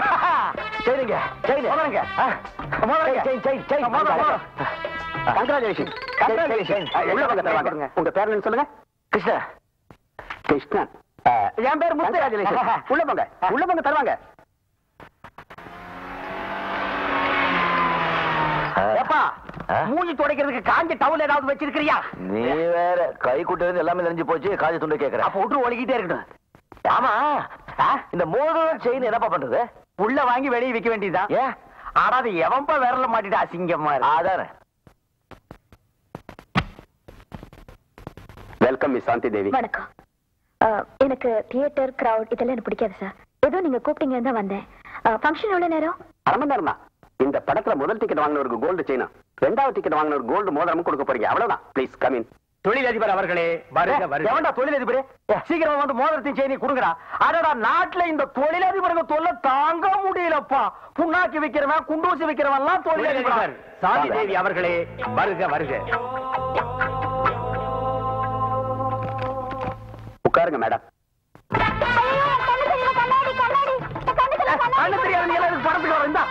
சரிங்க சரி முதலுங்க கங்க்ராச்சுலேஷன். உள்ள வாங்க தருவாங்க. உங்க பேர் என்ன சொல்லுங்க? கிருஷ்ணா. கிருஷ்ணன். என் பேர் முத்து. உள்ள போங்க உள்ள போங்க தருவாங்க. மூஞ்சி துடைக்கிறதுக்கு காஞ்ச டவுல் ஏதாவது வச்சிருக்கிறியா? நீ வேற கை குட்டது எல்லாமே நெஞ்சு போச்சு. காஞ்ச துண்டை கேட்கற. அப்ப விட்டு ஒழுகிட்டே இருக்கட்டும். ஆமா இந்த மோதிரம் செயின் என்னப்பா பண்றது? உள்ள வாங்கி வெளியே விற்க வேண்டியதுதான். ஏன் ஆனா அது எவன்பா விரல மாட்டிட்டு அசிங்கமா? அதானே. வெல்கம் மிஸ் சாந்தி தேவி. வணக்கம். எனக்கு தியேட்டர் கிரவுட் இதெல்லாம் எனக்கு பிடிக்காது சார். ஏதோ நீங்க கூப்பிட்டீங்கன்னு தான் வந்தேன். ஃபங்க்ஷன் எவ்வளவு நேரம்? 1/2 மணி நேரம் தான். இந்த படத்துல முதல் டிக்கெட் வாங்கினவருக்கு கோல்டு செயினா, 2வது டிக்கெட் வாங்கினவருக்கு கோல்டு மோதிரமும் கொடுக்க போறீங்க. அவ்வளவுதான். Please come in. தொழிலதிபர் அவர்களே எவன்டா தொழிலதிபரே? சீக்கிரம் வந்து மோதிரத்தையும் செயினி கொடுங்கடா. அடடா நாட்டுல இந்த தொழிலதிபர்கள் தொல்லை தாங்க முடியலப்பா. புண்ணாக்கி விக்கிறவன் குண்டூசி விக்கிறவன் எல்லாம் தொழிலதிபர். சாந்தி தேவி அவர்களே வருக வருக. உட்காருங்க மேடம். கண்ணு தெரியாது எல்லாரும் படத்துக்கு வர. இந்தா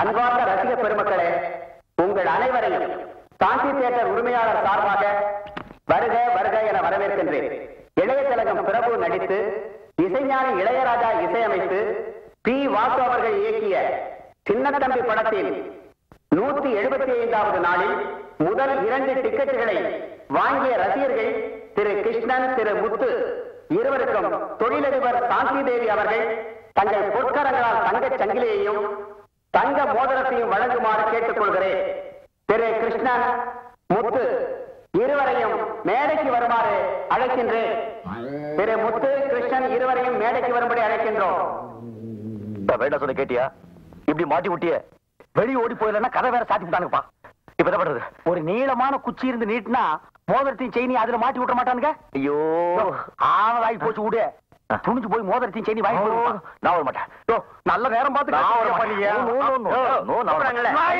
அன்பார்ந்த ரசிக பெருமக்களே, உங்கள் அனைவரையும் சாந்தி தியேட்டர் உரிமையாளர் சார்பாக வருக வருக என வரவேற்கின்றேன். இளைய திலகம் பிரபு நடித்து இசைஞானி இளையராஜா இசையமைத்து பி வாசு அவர்கள் இயக்கிய சின்னத்தம்பி படத்தில் 175வது நாளில் முதல் 2 டிக்கெட்டுகளை வாங்கிய ரசிகர்கள் திரு கிருஷ்ணன் திரு முத்து இருவருக்கும் தொழிலதிபர் சாந்தி தேவி அவர்கள் தங்கள் பொற்கரங்களால் தங்கச் சங்கிலியையும் தங்க மோதிரத்தையும் வழங்குமாறு கேட்டுக் கொள்கிறேன். திரு கிருஷ்ணன் முத்து இருவரையும் மேடைக்கு வருமாறு அழைக்கின்றேன். திரு முத்து கிருஷ்ணன் இருவரையும் மேடைக்கு வரும்படி அழைக்கின்றோம். வேண்டாம் சொன்ன கேட்டியா? இப்படி மாட்டி விட்டிய வெளியே ஓடி போயிடலன்னா கதை வேற சாத்தி விட்டானுப்பா. இப்ப என்ன பண்றது? ஒரு நீளமான குச்சி இருந்து நீட்டினா மோதிரத்தையும் செயினி அதுல மாட்டி விட மாட்டானுங்க. ஐயோ ஆவலாகி போச்சு. விடு, துணிஞ்சு போய் மோதிரத்தையும் செயினி வாங்கி போடுவோம். நான் வர மாட்டேன். நல்ல நேரம் பார்த்து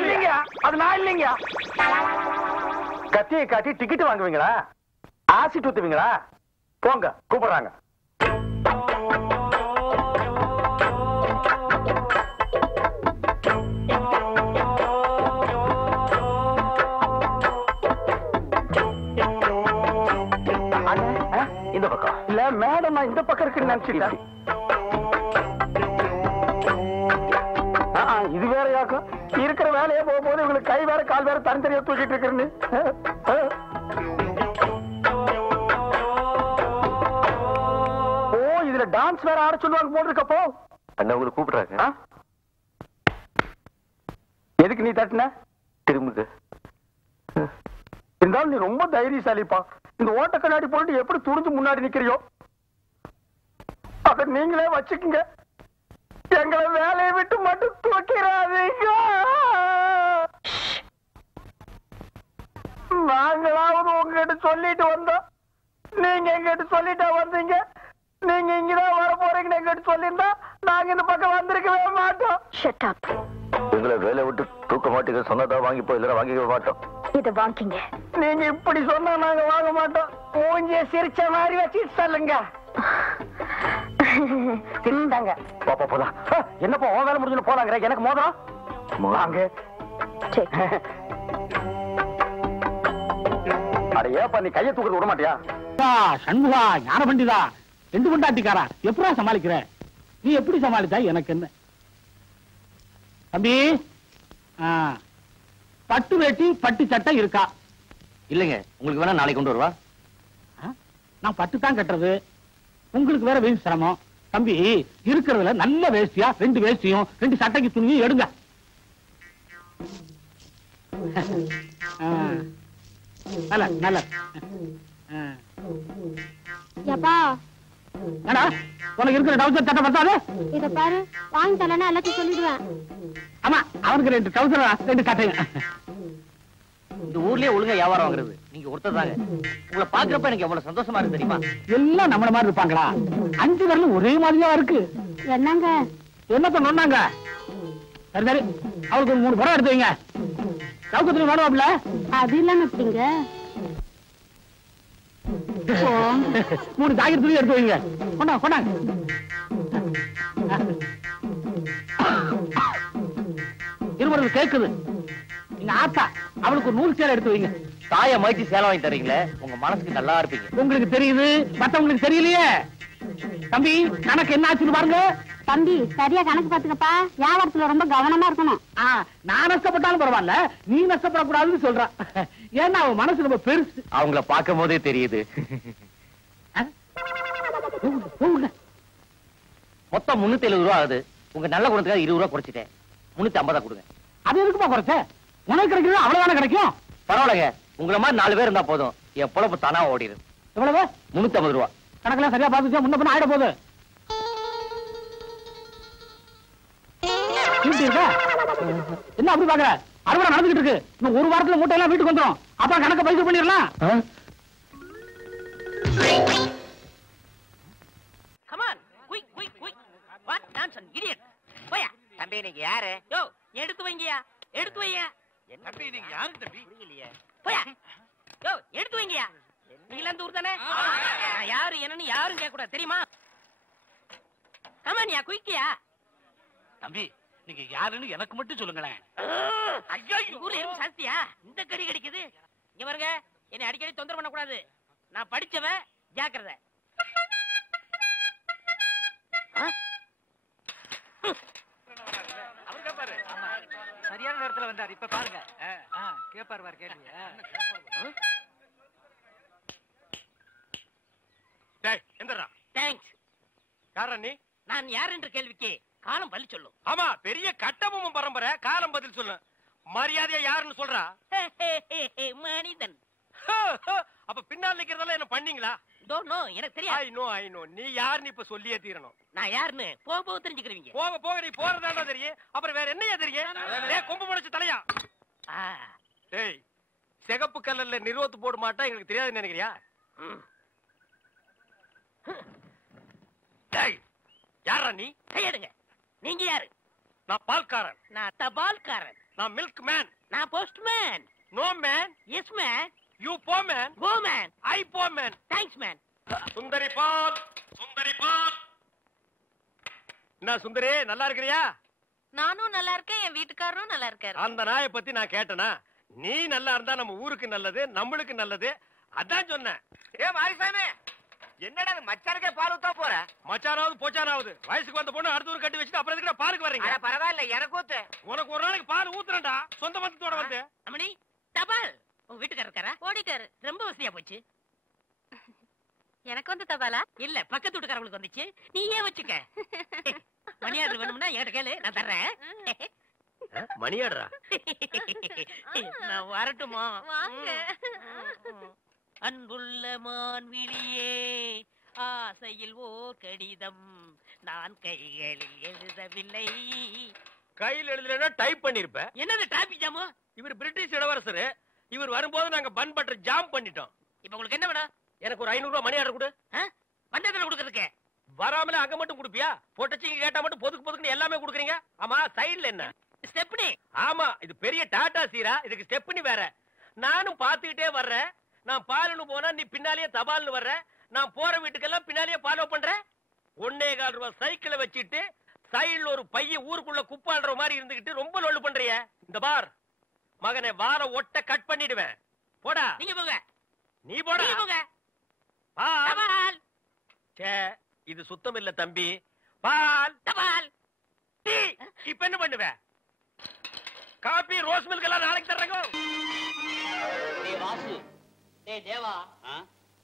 இல்லைங்க, அது நான் இல்லைங்க. கத்தியை காட்டி டிக்கெட் வாங்குவீங்களா? ஆசிட் ஊத்துவீங்களா? போங்க, கூப்பிடுறாங்க. இந்த பக்கம் இல்ல மேடம், நான் இந்த பக்கம் இருக்குன்னு நினைச்சிட்டேன். இது வேற யாக்கும் இருக்கிற வேலையே போகும்போது இவங்களுக்கு கை வேற கால் வேற தனித்தனியா தூக்கிட்டு இருக்குன்னு. ஓ, இதுல டான்ஸ் வேற ஆட சொல்லுவாங்க போட்டிருக்கப்போ. என்ன உங்களுக்கு கூப்பிடுறாங்க? எதுக்கு நீ தட்டின? திரும்புது. இருந்தாலும் நீ ரொம்ப தைரியசாலிப்பா. இந்த ஓட்ட கண்ணாடி போட்டு எப்படி துணிஞ்சு முன்னாடி நிக்கிறியோ அத நீங்களே வச்சுக்குங்க. எங்களை வேலையை விட்டு மட்டும் தூக்கிறாதீங்க. நாங்களாவது உங்ககிட்ட சொல்லிட்டு வந்தோம், நீங்க எங்கிட்ட சொல்லிட்டா வந்தீங்க. நீங்க இங்கதான் வர போறீங்கன்னு எங்கிட்ட சொல்லியிருந்தா நாங்க இந்த பக்கம் வந்திருக்கவே மாட்டோம். எங்களை வேலை விட்டு தூக்க மாட்டீங்க சொன்னதா வாங்கி போய் இல்ல வாங்கிக்க மாட்டோம். இத வாங்கிங்க. நீங்க இப்படி சொன்னா நாங்க வாங்க மாட்டோம். மூஞ்சிய சிரிச்ச மாதிரி வச்சு சொல்லுங்க. திருந்தாங்க. பாப்பா போலாம். என்னப்பா உன் வேலை முடிஞ்சு போலாங்க. எனக்கு மோதிரம் வாங்க. அட ஏப்பா நீ கையை தூக்கிட்டு விட மாட்டியா? சண்முகா, ஞான பண்டிதா, 2 கொண்டாட்டிக்காரா, எப்படா சமாளிக்கிற? நீ எப்படி சமாளிச்சா எனக்கு என்ன? தம்பி, பட்டு வேட்டி பட்டு சட்டை இருக்கா? இல்லைங்க, உங்களுக்கு வேணா நாளைக்கு கொண்டு வருவா. நான் பட்டு தான் கட்டுறது, உங்களுக்கு வேற வேஸ்ட் சிரமம். தம்பி, இருக்கிறதுல நல்ல வேஷ்டியா 2 வேஷ்டியும் 2 சட்டைக்கு துணியும் எடுங்க. நல்ல நல்ல. உனக்கு இருக்கிற டவுசர் சட்டை பத்தாது? இத பாரு, வாங்கி தரலன்னா எல்லாத்தையும் சொல்லிடுவேன். ஆமா, அவனுக்கு 2 டவுசர் 2 சட்டையும். இந்த ஊர்லயே ஒழுங்கா வியாபாரம் வாங்குறது நீங்க ஒருத்தர் தாங்க. உங்களை பாக்குறப்ப எனக்கு எவ்வளவு சந்தோஷமா இருக்கு தெரியுமா? எல்லாம் நம்மள மாதிரி இருப்பாங்களா? 5 பேர்ல ஒரே மாதிரியா இருக்கு. என்னங்க என்னத்த நொன்னாங்க? சரி சரி, அவளுக்கு ஒரு 3 படம் எடுத்து வைங்க. சவுக்கத்துல வேணும்ல? அது இல்லாம எப்படிங்க? 3 ஜாக்கெட் துணி எடுத்து வைங்க. கொண்டாங்க கொண்டாங்க. இருவருக்கு கேக்குது. நீங்க ஆத்தா, அவளுக்கு ஒரு 100 சேலை எடுத்து வைங்க. தாய மதிச்சு சேலை வாங்கி தரீங்களே, உங்க மனசுக்கு நல்லா இருப்பீங்க. உங்களுக்கு தெரியுது, மத்தவங்களுக்கு தெரியலையே. தம்பி, கணக்கு என்ன ஆச்சுன்னு பாருங்க. தம்பி, சரியா கணக்கு பாத்துக்கப்பா. வியாபாரத்துல ரொம்ப கவனமா இருக்கணும். நான் நஷ்டப்பட்டாலும் பரவாயில்ல, நீ நஷ்டப்படக்கூடாதுன்னு சொல்றான். ஏன்னா அவன் மனசு ரொம்ப பெருசு. அவங்கள பார்க்கும் போதே தெரியுது. மொத்தம் 370 ரூபா ஆகுது. உங்க நல்ல குணத்துக்காக 20 ரூபா குறைச்சிட்டேன். 350 கொடுங்க. அது எதுக்குப்பா குறைச்ச? உனக்கு கிடைக்கிறது அவ்வளவுதானே கிடைக்கும். பரவாயில்லைங்க, உங்களை மாதிரி 4 பேர் இருந்தா போதும், என் பொழப்பு தானா ஓடிடும். எவ்வளவு? 350 ரூபா. கணக்கெல்லாம் சரியா பார்த்துச்சா? முன்ன பின்ன ஆயிட போகுது. என்ன அப்படி பாக்குற? அறுவடை நடந்துகிட்டு இருக்கு. இன்னும் 1 வாரத்துல மூட்டை எல்லாம் வீட்டுக்கு வந்துடும். அப்புறம் கணக்க பைசல் பண்ணிடலாம். தம்பி, நீங்க யாரு? யோ, எடுத்து வைங்கயா, எடுத்து வைங்க. தம்பி, நீங்க யாரு தம்பி? புரியலையே. போயா. யோ, எடுத்து வைங்கயா. நீங்க அந்த ஊர் தானே? நான் யாரு என்னன்னு யாரும் கேட்க கூடாது, தெரியுமா? கமானியா, குயிக்கியா. தம்பி, நீங்க யாருன்னு எனக்கு மட்டும் சொல்லுங்களேன். ஐயோ, ஊர்ல எறும்பு சாஸ்தியா? இந்த கடி கிடைக்குது. இங்க பாருங்க, என்னை அடிக்கடி தொந்தரவு பண்ண கூடாது. நான் படிச்சவன், ஜாக்கிரதை. சரியான நேரத்துல வந்தார். இப்ப பாருங்க, கேப்பார் கேள்வி. எந்தரா? தேங்க்ஸ். யாரா நீ? நான் யார் என்ற கேள்விக்கு காலம் பதில் சொல்லும். ஆமா, பெரிய கட்டபொம்மன் பரம்பரை, காலம் பதில் சொல்லு. மரியாதையா யாருன்னு சொல்றா? மனிதன். அப்ப பின்னால் நிக்கிறதெல்லாம் என்ன பண்ணீங்களா? டோன்ட் நோ, எனக்கு தெரியாது. ஐ நோ நீ யாருன்னு இப்ப சொல்லியே தீரணும். நான் யாருன்னு போக போக தெரிஞ்சுக்கிறீங்க. போக போக நீ போறதாண்டா தெரியும். அப்புறம் வேற என்னையா தெரியும்? டேய் கொம்பு முளைச்சு தலையா. டேய் சிகப்பு கலர்ல நிறுவத்து போட மாட்டா எங்களுக்கு தெரியாதுன்னு நினைக்கிறியா? டேய் யாரா நீ? கையெடுங்க. நீங்க யாரு? நான் பால்காரன். நான் தபால்காரன். நான் மில்க் மேன். நான் postman. No man. Yes man. You போ மேன். Go man. ஐ போ மேன். Thanks man. சுந்தரி பால், சுந்தரி பால். என்ன சுந்தரி நல்லா இருக்கிறியா? நானும் நல்லா இருக்கேன், என் வீட்டுக்காரரும் நல்லா இருக்காரு. அந்த நாயை பத்தி நான் கேட்டனா? நீ நல்லா இருந்தா நம்ம ஊருக்கு நல்லது, நம்மளுக்கு நல்லது. அதான் சொன்னேன். ஏ மாரிசாமி, என்னடா மச்சானுக்கே பால் ஊத்தா போற? மச்சானாவது போச்சானாவது வயசுக்கு வந்த பொண்ணு அடுத்த ஊர் கட்டி வச்சுட்டு அப்புறம் எதுக்கு பாலுக்கு வர்றீங்க? பரவாயில்ல, எனக்கு ஊத்து. உனக்கு ஒரு நாளைக்கு பால் ஊத்துறேன்டா, சொந்த மந்தத்தோட வந்து. அம்மணி தபால். உங்க வீட்டுக்காரர் இருக்காரா? ஓடிட்டாரு. ரொம்ப வசதியா போச்சு. எனக்கு வந்து தபாலா? இல்ல, பக்கத்து வீட்டுக்காரங்களுக்கு வந்துச்சு. நீ ஏன் வச்சுக்க. மணியாடு வேணும்னா என்கிட்ட கேளு, நான் தர்றேன். மணியாடுறா? நான் வரட்டுமா? வாங்க. அன்புள்ள மான்விழியே, ஆசையில் ஓர் கடிதம் நான் கைகளில் எழுதவில்லை. கையில் எழுதலன்னா டைப் பண்ணிருப்ப. என்னது டிராபிக் ஜாமு? இவர் பிரிட்டிஷ் இளவரசர். இவர் வரும்போது நாங்க பன் பட்டர் ஜாம் பண்ணிட்டோம். இப்ப உங்களுக்கு என்ன வேணும்? எனக்கு ஒரு 500 ரூபாய் மணி ஆர்டர் கொடு. வந்ததுல கொடுக்கறதுக்கு வராமல அங்க மட்டும் குடுப்பியா? பொட்டச்சிங்க கேட்டா மட்டும் பொதுக்கு பொதுக்குன்னு எல்லாமே குடுக்குறீங்க. ஆமா, சைடுல என்ன ஸ்டெப்னி? ஆமா, இது பெரிய டாடா சீரா, இதுக்கு ஸ்டெப்னி வேற. நானும் பாத்துக்கிட்டே வர்றேன். நான் பாலுன்னு போனா நீ பின்னாலேயே தபால்னு வர்ற. நான் போற வீட்டுக்கெல்லாம் பின்னாலேயே ஃபாலோ பண்ற. 1.25 ரூபாய் சைக்கிளை வச்சுட்டு சைடுல ஒரு பைய ஊருக்குள்ள குப்பாடுற மாதிரி இருந்துகிட்டு ரொம்ப லொல்லு பண்றிய. இந்த பார் மகனே, வார ஒட்ட கட் பண்ணிடுவேன். போடா. நீங்க போங்க. நீ போடா. நீங்க போங்க. பால். சே, இது சுத்தம் இல்ல தம்பி. பால் தபால். டீ. இப்ப என்ன பண்ணுவ? காபி ரோஸ் மில்க் எல்லாம் நாளைக்கு தர்றேங்க. டேய் வாசு, டேய் தேவா,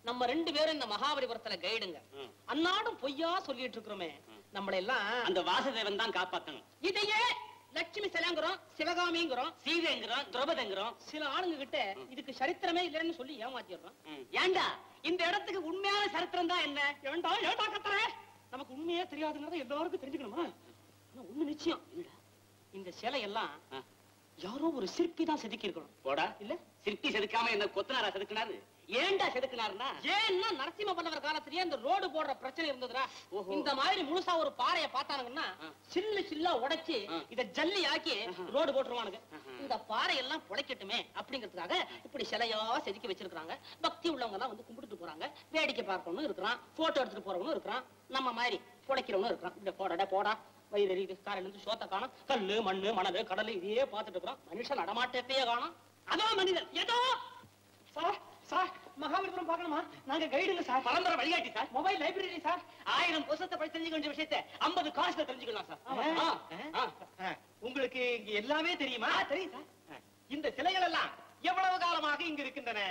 நம்ம 2 பேரும் இந்த மகாபலிபுரத்துல கைடுங்க. அன்னாடும் பொய்யா சொல்லிட்டு இருக்கிறோமே, நம்மள எல்லாம் அந்த வாசுதேவன் தான் காப்பாத்தணும். இதையே லட்சுமி சிலைங்கிறோம், சிவகாமிங்கிறோம், சீதைங்கிறோம், திரௌபதிங்கிறோம். சில ஆளுங்க கிட்ட இதுக்கு சரித்திரமே இல்லைன்னு சொல்லி ஏமாத்திடுறோம். ஏண்டா இந்த இடத்துக்கு உண்மையான சரித்திரம் தான் என்ன? ஏண்டா ஏண்டா கத்துற? நமக்கு உண்மையே தெரியாதுங்கிறத எல்லாருக்கும் தெரிஞ்சுக்கணுமா? ஆனா ஒண்ணு நிச்சயம், இந்த சிலை எல்லாம் யாரோ ஒரு சிற்பி தான் செதுக்கி இருக்கணும். போடா. இல்ல சிற்பி செதுக்காம என்ன கொத்தனாரா செதுக்கினாரு? ஏண்டா செதுக்கினாருன்னா, ஏன்னா நரசிம்ம பல்லவர் காலத்திலேயே இந்த ரோடு போடுற பிரச்சனை இருந்ததுடா. இந்த மாதிரி முழுசா ஒரு பாறையை பார்த்தானுங்கன்னா சில்லு சில்லா உடைச்சு இத ஜல்லி ஆக்கி ரோடு போட்டுருவானுங்க. இந்த பாறை எல்லாம் புடைக்கட்டுமே அப்படிங்கிறதுக்காக இப்படி சிலையா செதுக்கி வச்சிருக்காங்க. பக்தி உள்ளவங்க எல்லாம் வந்து கும்பிட்டு போறாங்க. வேடிக்கை பார்க்கணும் இருக்கிறான், போட்டோ எடுத்துட்டு போறவனும் இருக்கிறான், நம்ம மாதிரி புடைக்கிறவனும் இருக்கிறான். இந்த போடா போடா வயிறு எரியுது, காலையில இருந்து சோத்த காணும், கல்லு மண்ணு மணல் கடல் இதையே பார்த்துட்டு இருக்கிறோம். மனுஷன் நடமாட்டத்தையே காணும். அதான் மனிதன். ஏதோ சார் சார் மகாபலிபுரம் பார்க்கணுமா? நாங்க கைடுங்க சார், பரம்பரை வழிகாட்டி சார், மொபைல் லைப்ரரி சார். 1000 புத்தகத்தை படிச்சு தெரிஞ்சுக்க வேண்டிய விஷயத்தை 50 காசுல தெரிஞ்சுக்கலாம் சார். உங்களுக்கு இங்க எல்லாமே தெரியுமா? தெரியும் சார். இந்த சிலைகள் எல்லாம் எவ்வளவு காலமாக இங்க இருக்கின்றன?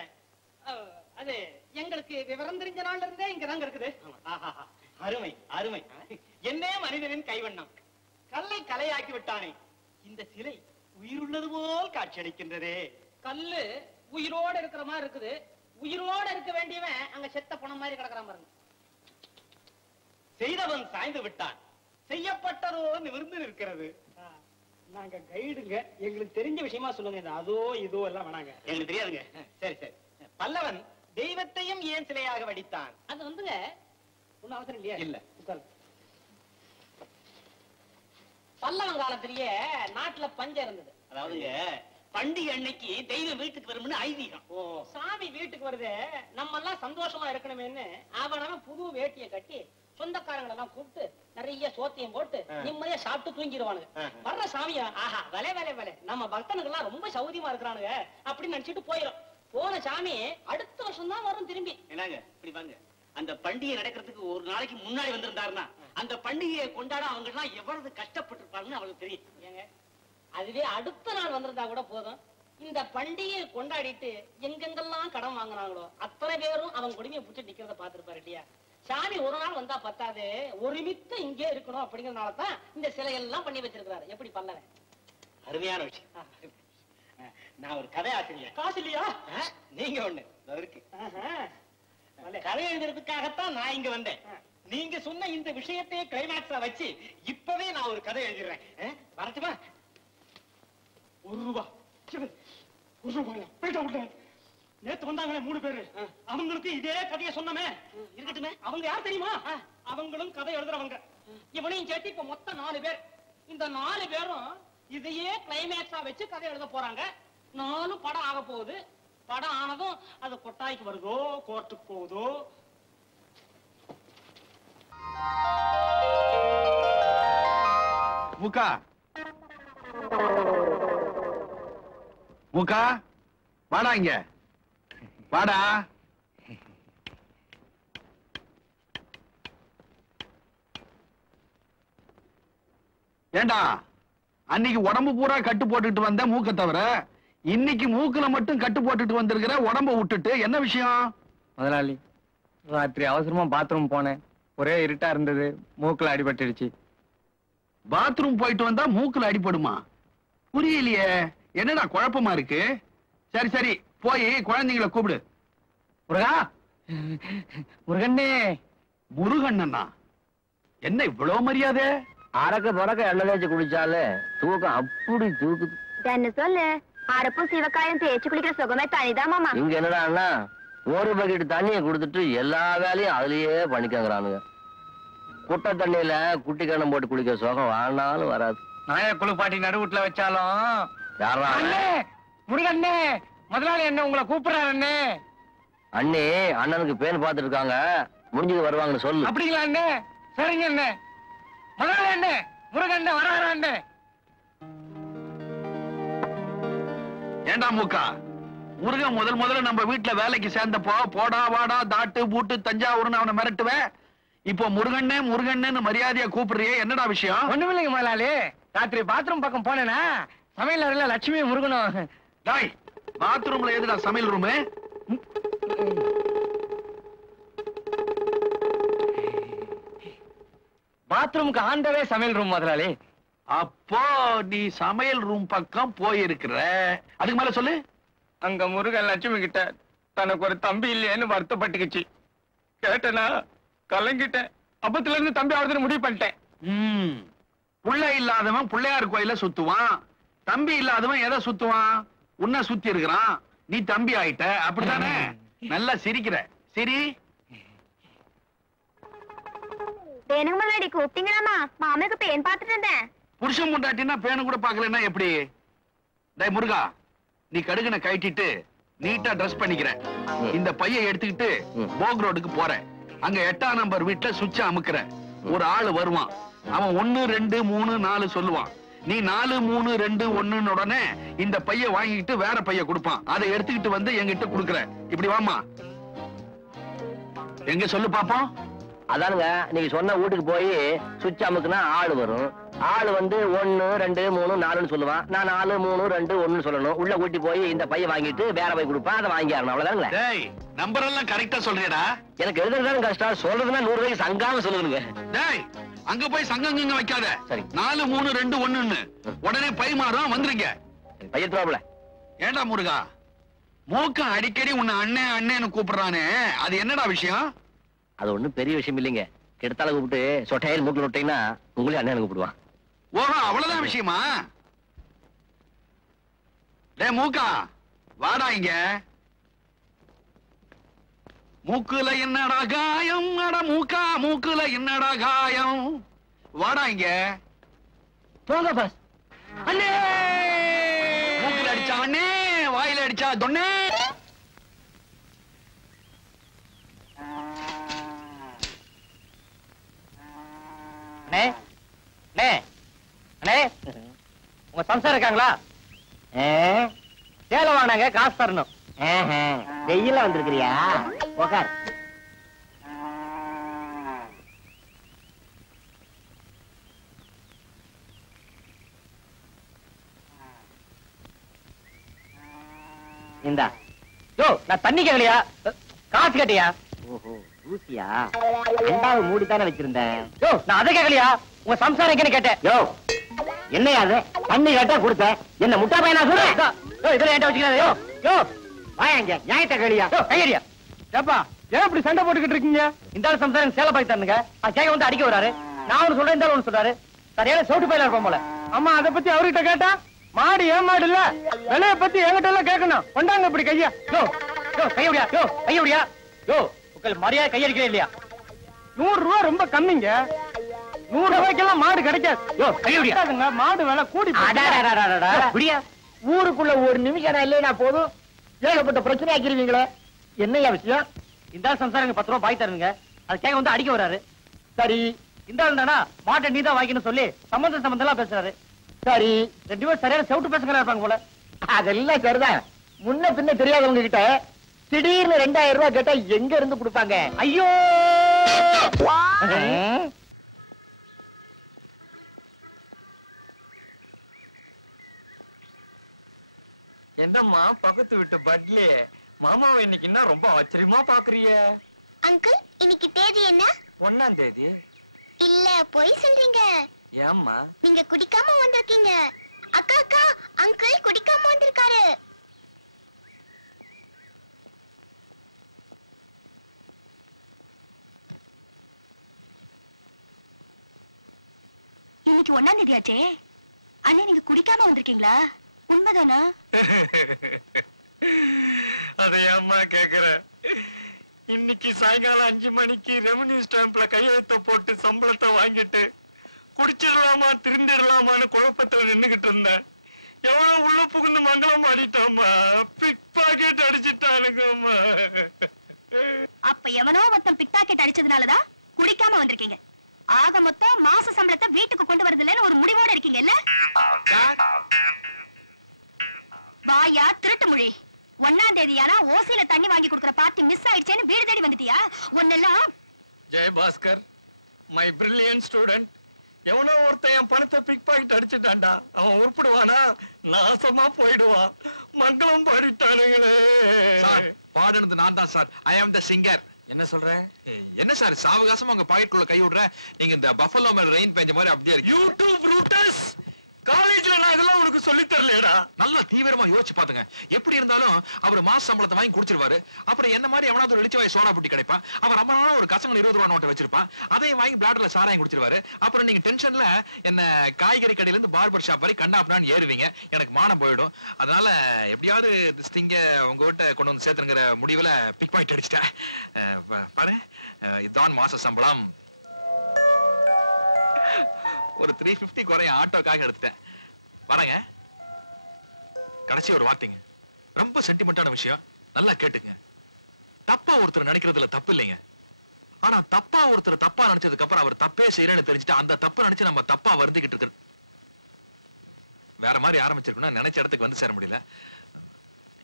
அது எங்களுக்கு விவரம் தெரிஞ்ச நாள்ல இருந்தே இங்கதாங்க இருக்குது. அருமை அருமை. என்ன மனிதனின் கைவண்ணம், கல்லை கலையாக்கி விட்டானே. இந்த சிலை உயிருள்ளது போல் காட்சியளிக்கின்றதே. கல்லு உயிரோட இருக்கிற மாதிரி இருக்குது. உயிரோட இருக்க வேண்டியவன் அங்க செத்த பணம் மாதிரி கிடக்குறான் பாருங்க. செய்தவன் சாய்ந்து விட்டான், செய்யப்பட்டதோ நிமிர்ந்து நிற்கிறது. நாங்க கைடுங்க, எங்களுக்கு தெரிஞ்ச விஷயமா சொல்லுங்க. இந்த அதோ இதோ எல்லாம் வேணாங்க, எங்களுக்கு தெரியாதுங்க. சரி சரி. பல்லவன் தெய்வத்தையும் ஏன் சிலையாக வடித்தான்? அது வந்துங்க ஒன்னும் அவசரம் இல்லையா? இல்ல. பல்லவன் காலத்திலேயே நாட்டுல பஞ்சம் இருந்தது. அதாவது பண்டிகை அன்னைக்கு தெய்வம் வீட்டுக்கு வரும்னு ஐதீகம். சாமி வீட்டுக்கு வருது, நம்ம எல்லாம் சந்தோஷமா இருக்கணுமேன்னு அவன் புது வேட்டியை கட்டி சொந்தக்காரங்களை எல்லாம் கூப்பிட்டு நிறைய சோத்தையும் போட்டு நிம்மதியா சாப்பிட்டு தூங்கிடுவானுங்க. வர்ற சாமியா ஆஹா வலை வலை வலை, நம்ம பக்தனுக்கு எல்லாம் ரொம்ப சௌரியமா இருக்கிறானுங்க அப்படின்னு நினைச்சிட்டு போயிடும். போன சாமி அடுத்த வருஷம் தான் வரும் திரும்பி. என்னங்க இப்படி வாங்க, அந்த பண்டிகை நடக்கிறதுக்கு ஒரு நாளைக்கு முன்னாடி வந்திருந்தாருன்னா அந்த பண்டிகையை கொண்டாட அவங்க எல்லாம் எவ்வளவு கஷ்டப்பட்டு இருப்பாங்கன்னு அவங்களுக்கு தெரியும். ஏங்க அதுவே அடுத்த நாள் வந்திருந்தா கூட போதும். இந்த பண்டிகையை கொண்டாடிட்டு எங்கெங்கெல்லாம் கடன் வாங்கினாங்களோ அத்தனை பேரும் அவங்க குடுமையை பிடிச்சி நிக்கிறத பாத்துருப்பாரு இல்லையா? சாமி ஒரு நாள் வந்தா பத்தாது, ஒருமித்த இங்கே இருக்கணும் அப்படிங்கறதுனாலதான் இந்த சிலையெல்லாம் பண்ணி வச்சிருக்கிறாரு. எப்படி பல்லவன்? அருமையான விஷயம். நான் ஒரு கதை ஆசிரியர். காசு இல்லையா? நீங்க ஒண்ணு இருக்கு. கதை எழுதுறதுக்காகத்தான் நான் இங்க வந்தேன். நீங்க சொன்ன இந்த விஷயத்தையே கிளைமேக்ஸா வச்சு இப்பவே நான் ஒரு கதை எழுதிடுறேன். வரட்டுமா? ₹1 ₹1 போயிட்டா விட்டேன். நேத்து வந்தாங்களே 3 பேரு, அவங்களுக்கு இதே கதையை சொன்னமே. இருக்கட்டுமே. அவங்க யார் தெரியுமா? அவங்களும் கதை எழுதுறவங்க. இவனையும் சேர்த்து இப்ப மொத்தம் 4 பேர். இந்த 4 பேரும் இதையே கிளைமேக்ஸா வச்சு கதை எழுத போறாங்க. 4 படம் ஆக போகுது. படம் ஆனதும் அது கொட்டாய்க்கு வருதோ கோர்ட்டுக்கு போகுதோ. மூக்கா மூக்கா வாடா, இங்க வாடா. ஏண்டா அன்னைக்கு உடம்பு பூரா கட்டு போட்டுட்டு வந்த மூக்க தவிர இன்னைக்கு மூக்குல மட்டும் கட்டு போட்டுட்டு வந்திருக்கிற, உடம்ப விட்டுட்டு என்ன விஷயம்? முதலாளி, ராத்திரி அவசரமா பாத்ரூம் போனேன். ஒரே இருட்டா இருந்தது, மூக்குல அடிபட்டுடுச்சு. பாத்ரூம் போயிட்டு வந்தா மூக்குல அடிபடுமா? புரியலையே, என்னடா குழப்பமா இருக்கு? சரி சரி, போய் குழந்தைங்களை கூப்பிடு. முருகா, முருகண்ணே. முருகண்ணா? என்ன இவ்வளவு மரியாதை? அரக்க பறக்க எண்ணெய் தேய்ச்சி குளிச்சாலே தூக்கம் அப்படி தூக்குது. என்ன சொல்லு, அரப்பும் சிவக்காயும் தேய்ச்சி குளிக்கிற சுகமே தனிதான் மாமா. இங்க என்னடா ஒரு பக்கெட் தண்ணியை கொடுத்துட்டு எல்லா வேலையும் அதுலயே பண்ணிக்கங்கிறானுங்க. குட்டை தண்ணியில குட்டி கண்ணம் போட்டு குளிக்கிற சுகம் வாழ்நாளும் வராது. நாய குளிப்பாட்டி நடுவுட்ல வச்சாலும் யாரா? முருகண்ணே, முதலாளி என்ன உங்களை கூப்பிடுறாரு. அண்ணே, அண்ணே அண்ணனுக்கு பேன் பார்த்துட்டு இருக்காங்க, முடிஞ்சது வருவாங்கன்னு சொல்லு. அப்படிங்களா அண்ணே? சரிங்க அண்ணே. முதலாளி அண்ணே, முருகண்ணே வராரு அண்ணே. ஏண்டா மூக்கா, முருகன் முதல்ல நம்ம வீட்டுல வேலைக்கு சேர்ந்தப்போ போடா வாடா தாட்டு பூட்டு தஞ்சாவூர்னு அவனை மிரட்டுவேன். இப்போ முருகண்ணே முருகண்ணேன்னு மரியாதையா கூப்பிடுறியே, என்னடா விஷயம்? ஒண்ணும் இல்லைங்க முதலாளி, ராத்திரி பாத்ரூம் பக்கம் போனேனா சமையல் அறையில லட்சுமி முருகனும். டாய், பாத்ரூம்ல எதுடா சமையல் ரூமு? பாத்ரூமுக்கு ஆண்டவே சமையல் ரூம் முதலாளி. அப்போ நீ சமையல் ரூம் பக்கம் போயிருக்கிற, அதுக்கு மேல சொல்லு. அங்க முருகன் லட்சுமி கிட்ட தனக்கு ஒரு தம்பி இல்லையேன்னு வருத்தப்பட்டுக்குச்சு. கேட்டனா கலங்கிட்டேன். அப்பத்துல இருந்து தம்பி ஆகுதுன்னு முடிவு பண்ணிட்டேன். புள்ள இல்லாதவன் பிள்ளையார் கோயில சுத்துவான், தம்பி இல்லாதவன் எதை சுத்துவான்? உன்னை சுத்தி இருக்கிறான், நீ தம்பி ஆயிட்ட, அப்படித்தானே? நல்லா சிரிக்கிற, சரி. எனக்கு முன்னாடி கூப்பிட்டீங்களாமா? மாமனுக்கு பேன் பார்த்துட்டு இருந்தேன். புருஷன் முண்டாட்டினா பேனு கூட பாக்கலன்னா எப்படி? டேய் முருகா, நீ கடுகனை கட்டிட்டு நீட்டா ட்ரெஸ் பண்ணிக்கிற, இந்த பைய எடுத்துக்கிட்டு போக் ரோடுக்கு போற. அங்க 8ஆம் நம்பர் வீட்டுல சுவிட்ச அமுக்குற. ஒரு ஆளு வருவான், அவன் 1 2 3 4 சொல்லுவான். நீ 4 3 2 1 உடனே இந்த பைய வாங்கிட்டு வேற பைய கொடுப்பான். அதை எடுத்துக்கிட்டு வந்து என்கிட்ட குடுக்குற. இப்படி வாமா, எங்க சொல்லு பாப்போம். அதானுங்க, நீங்க சொன்ன வீட்டுக்கு போய் சுவிட்ச் அமுக்குனா ஆளு வரும். ஆளு வந்து 1 2 3 4 சொல்லுவான். நான் 4 3 2 1 சொல்லணும். உள்ள கூட்டி போய் இந்த பைய வாங்கிட்டு வேற பை கொடுப்பான், அதை வாங்கி ஆகணும். அவ்வளவுதானுங்களே. டேய், நம்பர் எல்லாம் கரெக்டா சொல்றியடா? எனக்கு எழுதுறதுதான் கஷ்டம், சொல்றதுன்னா 100 ரூபாய்க்கு சங்காம சொல்லுங்க. டேய், அங்க போய் சங்கங்க வைக்காத. சரி, 4 3 2 1 உடனே பை மாறும், வந்துருங்க. பையத்ராப்ல. ஏண்டா முருகா, மூக்க அடிக்கடி உன்னை அண்ணே அண்ணேன்னு கூப்பிடுறானே, அது என்னடா விஷயம்? அது ஒண்ணும் பெரிய விஷயம் இல்லைங்க. கெடுத்தால கூப்பிட்டு சொட்டையில் மூக்கில் விட்டீங்கன்னா உங்களே அண்ணன் கூப்பிடுவான். ஓஹோ, அவ்வளவுதான் விஷயமா? டே மூக்கா, வாடா இங்க. மூக்குல என்னடா காயம்? அட மூக்கா, மூக்குல என்னடா காயம்? வாடா இங்க. போங்க பாஸ். அண்ணே, மூக்குல அடிச்சா அண்ணே, வாயில அடிச்சா தொண்ணே. உங்க சம்சாரம் இருக்காங்களா? சேலை வாங்கினாங்க, காசு தரணும். வெயில வந்திருக்கிறியா? உக்கார். இந்தா. யோ, நான் தண்ணி கேட்கலையா? காசு கேட்டியா? ஓஹோ, ஊசியா? 2வது மூடித்தானே வச்சிருந்தேன். யோ, நான் அதை கேட்கலையா? உங்க சம்சாரம் எங்கன்னு கேட்டேன். யோ, என்னையா அது? தண்ணி கேட்டா கொடுத்தேன். என்ன முட்டா பையனா சொல்றேன்? இதெல்லாம் ஏன்ட்ட வச்சுக்கிறேன். யோ யோ, வாங்க, நியாயத்தை கேளியா? கையடியா. ஏப்பா, ஏன் இப்படி சண்டை போட்டுக்கிட்டு இருக்கீங்க? இந்த ஆள் சம்சாரம் சேலை பாய் தரணுங்க. கேட்க வந்து அடிக்க வராரு. நான் ஒண்ணு சொல்றேன், இந்த ஆள் ஒண்ணு சொல்றாரு. சரியான சவுட்டு பையில இருப்போம் போல. அம்மா அதை பத்தி அவர்கிட்ட கேட்டா மாடு ஏன் மாடு இல்ல, விலைய பத்தி என்கிட்ட எல்லாம் கேட்கணும். கொண்டாங்க இப்படி கையா. யோ யோ கையடியா, யோ கையடியா, யோ உங்கள் மரியாதை கையடிக்கவே இல்லையா? 100 ரூபாய் ரொம்ப கம்மிங்க. 100 ரூபாய்க்கெல்லாம் மாடு கிடைக்காது. யோ கையடியா, மாடு விலை கூடி அப்படியா? ஊருக்குள்ள ஒரு நிமிஷம் இல்லைன்னா போதும் ஏகப்பட்ட பிரச்சனை ஆக்கிருவீங்களே, என்னையா விஷயம்? இந்த ஆள் சம்சாரம் 10 ரூபாய் பாய் தரணுங்க. அது கேட்க வந்து அடிக்க வராரு. சரி, இந்த ஆள் தானா மாட்டை நீதான் வாங்கின்னு சொல்லி சம்பந்தம் எல்லாம் பேசுறாரு. சரி, 2 பேரும் சரியான செவுட்டு பேசுகிறா இருப்பாங்க போல. அதெல்லாம் சரிதான். முன்ன பின்ன தெரியாதவங்க கிட்ட திடீர்னு 2000 ரூபாய் கேட்டா எங்க இருந்து கொடுப்பாங்க? ஐயோ என்னம்மா பக்கத்து விட்டு பட்லி மாமாவை இன்னைக்கு என்ன ரொம்ப ஆச்சரியமா பாக்குறிய? அங்கிள், இன்னைக்கு தேதி என்ன? 1ஆம் தேதி. இல்ல, பொய் சொல்றீங்க. ஏம்மா? நீங்க குடிக்காம வந்திருக்கீங்க. அக்கா அக்கா, அங்கிள் குடிக்காம வந்திருக்காரு. இன்னைக்கு 1ஆம் தேதி ஆச்சே. அண்ணே, நீங்க குடிக்காம வந்திருக்கீங்களா? உண்மைதானா? அதை ஏம்மா கேக்குற? இன்னைக்கு சாயங்காலம் 5 மணிக்கு ரெவன்யூ ஸ்டாம்ப்ல கையெழுத்த போட்டு சம்பளத்தை வாங்கிட்டு குடிச்சிடலாமா திருந்திடலாமான்னு குழப்பத்துல நின்னுகிட்டு இருந்தேன். எவ்வளவு உள்ள புகுந்து மங்களம் ஆடிட்டாமா, பிக் பாக்கெட் அடிச்சுட்டானுங்கம்மா. அப்ப எவனோ மொத்தம் பிக் பாக்கெட் அடிச்சதுனாலதான் குடிக்காம வந்திருக்கீங்க. ஆக மொத்தம் மாச சம்பளத்தை வீட்டுக்கு கொண்டு வரதில்லைன்னு ஒரு முடிவோட இருக்கீங்கல்ல? வாயா திருட்டு மொழி. 1ஆம் தேதியானா ஓசியில தண்ணி வாங்கி கொடுக்கிற பார்ட்டி மிஸ் ஆயிடுச்சேன்னு வீடு தேடி வந்துட்டியா? ஒன்னெல்லாம் ஜெயபாஸ்கர், மை பிரில்லியன்ட் ஸ்டூடெண்ட், எவனோ ஒருத்தன் என் பணத்தை பிக் பாக்கெட் அடிச்சுட்டான்டா. அவன் உருப்பிடுவானா? நாசமா போயிடுவான். மங்களம் பாடிட்டானுங்களே. பாடுனது நான் தான் சார். ஐ ஆம் த சிங்கர். என்ன சொல்ற? என்ன சார் சாவகாசமா உங்க பாக்கெட்டுக்குள்ள கை விடுற? நீங்க இந்த பஃபலோ மேல ரெயின் பெஞ்ச மாதிரி அப்படியே இருக்கு. யூடியூப் ரூட்டர்ஸ், காலேஜ்ல நான் இதெல்லாம் உனக்கு சொல்லி தரலடா. நல்லா தீவிரமா யோசிச்சு பாத்துங்க. எப்படி இருந்தாலும் அவர் மாச சம்பளத்தை வாங்கி குடிச்சிருவாரு. அப்புறம் என்ன மாதிரி எவனாவது ஒரு இளிச்சவாய் சோடா புட்டி கிடைப்பான். அவர் ரொம்ப நாள் ஒரு கசங்க 20 ரூபா நோட்டை வச்சிருப்பான். அதையும் வாங்கி பிளாட்ல சாராயம் குடிச்சிருவாரு. அப்புறம் நீங்க டென்ஷன்ல என்ன காய்கறி கடையில இருந்து பார்பர் ஷாப் வரை கண்ணாப்னான்னு ஏறுவீங்க. எனக்கு மானம் போயிடும். அதனால எப்படியாவது திங்க உங்க வீட்டை கொண்டு வந்து சேர்த்துங்கிற முடிவுல பிக் பாக்கெட் அடிச்சிட்டேன். பாரு, இதுதான் மாச சம்பளம். ஒரு 350 குறைய ஆட்டோக்காக எடுத்துட்டேன். வரங்க. கடைசி ஒரு வார்த்தைங்க, ரொம்ப சென்டிமெண்டான விஷயம், நல்லா கேட்டுங்க. தப்பா ஒருத்தர் நினைக்கிறதுல தப்பு இல்லைங்க. ஆனா தப்பா ஒருத்தர் தப்பா நினைச்சதுக்கு அப்புறம் அவர் தப்பே செய்யறேன்னு தெரிஞ்சுட்டு அந்த தப்பு நினைச்சு நம்ம தப்பா வருத்திக்கிட்டு இருக்கிறது. வேற மாதிரி ஆரம்பிச்சிருக்கணும், நினைச்ச இடத்துக்கு வந்து சேர முடியல.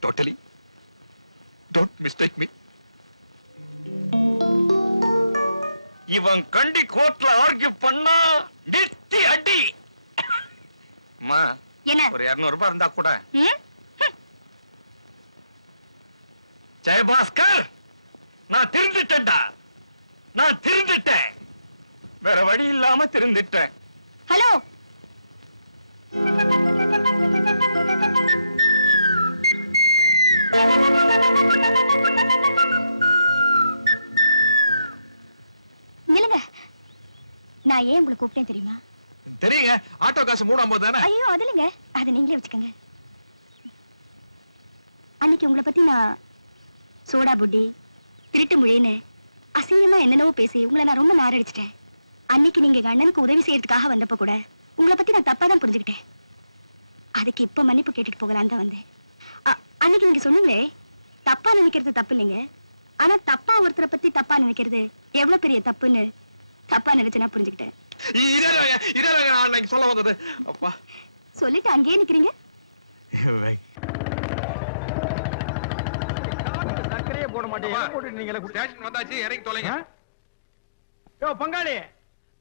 Totally don't mistake me. இவன் கண்டி கோர்ட்ல ஆர்கியூ பண்ணா நிறுத்தி அடி. அம்மா, என்ன ஒரு 200 ரூபாய் இருந்தா கூட. ஜெயபாஸ்கர், நான் திருந்துட்டேன்டா. நான் திருந்துட்டேன். வேற வழி இல்லாம திருந்துட்டேன். ஹலோ, நில்லுங்க. நான் ஏன் உங்களை கூப்பிட்டேன் தெரியுமா? தெரியுங்க. ஆட்டோ காசு 350 தானே? ஐயோ, அது இல்லைங்க, அதை நீங்களே வச்சுக்கோங்க. அன்னைக்கு உங்களை பத்தி நான் சோடா புட்டி, திருட்டு மொழின்னு அசிங்கமா என்னென்னவோ பேசி உங்களை நான் ரொம்ப நாரடிச்சிட்டேன். அன்னைக்கு நீங்க எங்க அண்ணனுக்கு உதவி செய்யறதுக்காக வந்தப்ப கூட உங்களை பத்தி நான் தப்பா தான் புரிஞ்சுக்கிட்டேன். அதுக்கு இப்ப மன்னிப்பு கேட்டுட்டு போகலான்னு தான் வந்தேன். அன்னைக்கு நீங்க சொன்னீங்களே, தப்பா நினைக்கிறது தப்பு இல்லைங்க, ஆனா தப்பா ஒருத்தரை பத்தி தப்பா நினைக்கிறது எவ்வளவு பெரிய தப்புன்னு தப்பா நினைச்சு நான் புரிஞ்சுக்கிட்டேன். சொல்ல வந்தது. அப்பா சொல்லிட்டு அங்கேயே நிக்கிறீங்க. சக்கரையே போட மாட்டேன். பங்காளி,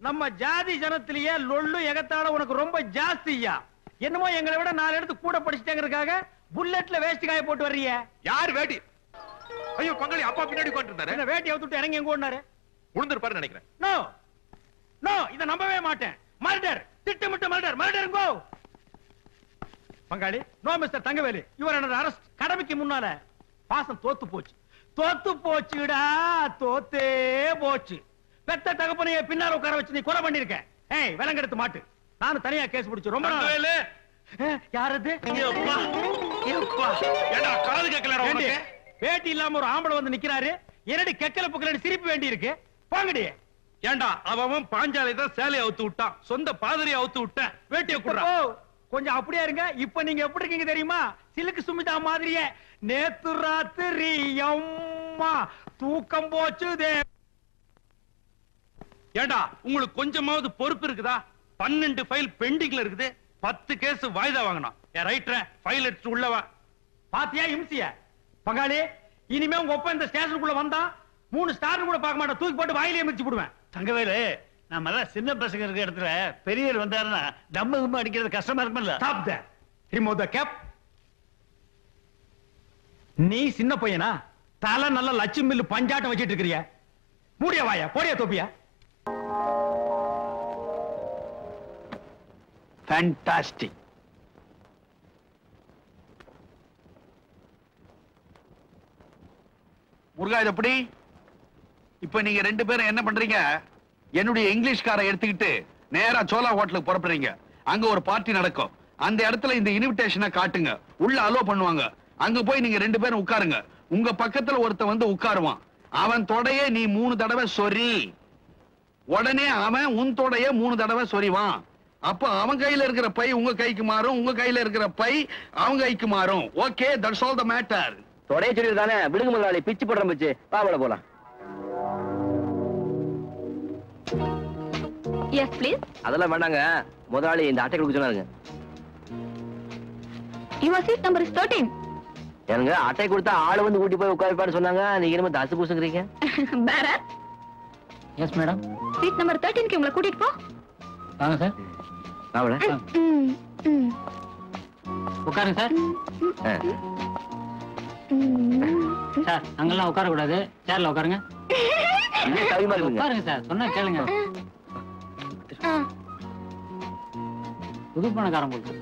நம்ம ஜாதி ஜனத்திலேயே லொள்ளு எகத்தால உனக்கு ரொம்ப ஜாஸ்தியா. என்னமோ எங்களை விட 4 இடத்து கூட படிச்சுட்டேங்கிறதுக்காக புல்லட்ல வேஸ்ட் காய போட்டு வர்றீங்க. யார் வேட்டி? ஐயோ பங்காளி, அப்பா பின்னாடி உட்கார்ந்திருந்தாரு. வேட்டி அவுத்துட்டு இறங்கி எங்க ஓடினாரு? உளுந்திருப்பாரு நினைக்கிறேன். நோ நோ, இத நம்பவே மாட்டேன். மர்டர், திட்டமிட்ட மர்டர். Murder go. பங்காளி, no mister Thangavelu, your under arrest. கடமைக்கு முன்னால பாசம் தோத்து போச்சு. தோத்து போச்சுடா, தோத்தே போச்சு. பெத்த தகப்பனைய பின்னால உட்கார வச்சு நீ கொலை பண்ணிருக்க. ஏய், விலங்கெடுத்து மாட்டு. நானும் தனியா கேஸ் பிடிச்சு ரொம்ப நாள். யாரது? காது கேட்கலடா உனக்கு. பேட்டி இல்லாம ஒரு ஆம்பளை வந்து நிக்கிறாரு. என்னடி கெக்கல புக்கல சிரிப்பு வேண்டி இருக்கு. போங்கடி. ஏண்டா அவன் பாஞ்சாலை தான் சேலையை அவுத்து விட்டான், சொந்த பாதிரியை அவுத்து விட்டேன், வேட்டியை குடுறா. கொஞ்சம் அப்படியே இருங்க. இப்ப நீங்க எப்படி இருக்கீங்க தெரியுமா? சிலுக்கு சுமிதா மாதிரியே. நேத்து ராத்திரி அம்மா தூக்கம் போச்சுதே. ஏண்டா உங்களுக்கு கொஞ்சமாவது பொறுப்பு இருக்குதா? 12 ஃபைல் பெண்டிங்ல இருக்குது, 10 கேஸ் வாய்தா வாங்கணும். ரைட்டர் ஃபைல் எடுத்து உள்ளவா. பாத்தியா இம்சிய பங்காளி? இனிமே உங்க ஒப்ப இந்த ஸ்டேஷனுக்குள்ள வந்தா 3 ஸ்டார் கூட பார்க்க மாட்டேன், தூக்கி போட்டு வாயிலே மிதிச்சு போடுவேன். தங்கவேலு, நம்ம எல்லாம் சின்ன பசங்க இருக்க இடத்துல பெரியவர் வந்தாருன்னா நம்ம அடிக்கிறது கஷ்டமா இருக்கும்ல. Stop that. Remove the cap. நீ சின்ன பையனா? தலை நல்ல லட்சுமி மில்லு பஞ்சாட்டம் வச்சிட்டு இருக்கிறிய. மூடிய வாயா, போடிய தொப்பியா. ஃபேண்டாஸ்டிக். முருகா, இது எப்படி? இப்ப நீங்க 2 பேரும் என்ன பண்றீங்க? என்னுடைய இங்கிலீஷ்காரை எடுத்துக்கிட்டு நேரா சோலா ஹோட்டலுக்கு புறப்படுறீங்க. அங்க ஒரு பார்ட்டி நடக்கும். அந்த இடத்துல இந்த இன்விடேஷனை காட்டுங்க, உள்ள அலோ பண்ணுவாங்க. அங்க போய் நீங்க 2 பேரும் உட்காருங்க. உங்க பக்கத்துல ஒருத்த வந்து உட்காருவான். அவன் தொடைய நீ 3 தடவை சொறி. உடனே அவன் உன் தொடைய 3 தடவை சொறிவான். அப்ப அவன் கையில இருக்கிற பை உங்க கைக்கு மாறும், உங்க கையில இருக்கிற பை அவங்க கைக்கு மாறும். Okay, that's all the matter. தொடைய சொல்லி தானே விடுங்க முதலாளி, பிச்சு போடுற பிச்சு. பாவல போலாம். Yes, please. அதெல்லாம் வேண்டாங்க, முதலாளி இந்த அட்டை கொடுக்க சொன்னாருங்க. Your seat number is 13. எனக்கு அட்டை கொடுத்தா ஆளு வந்து கூட்டி போய் உட்காருப்பான்னு சொன்னாங்க. நீங்க என்ன தசு பூசுங்கிறீங்க? Bharat. Yes madam. Seat number 13 க்கு உங்களை கூட்டிட்டு போ. வாங்க சார். வாங்க. உட்காருங்க சார். சார், அங்கெல்லாம் உட்கார கூடாது, சேர்ல உட்காருங்க. உட்காருங்க சார், சொன்னா கேளுங்க. புது பணக்காரன் போட்டு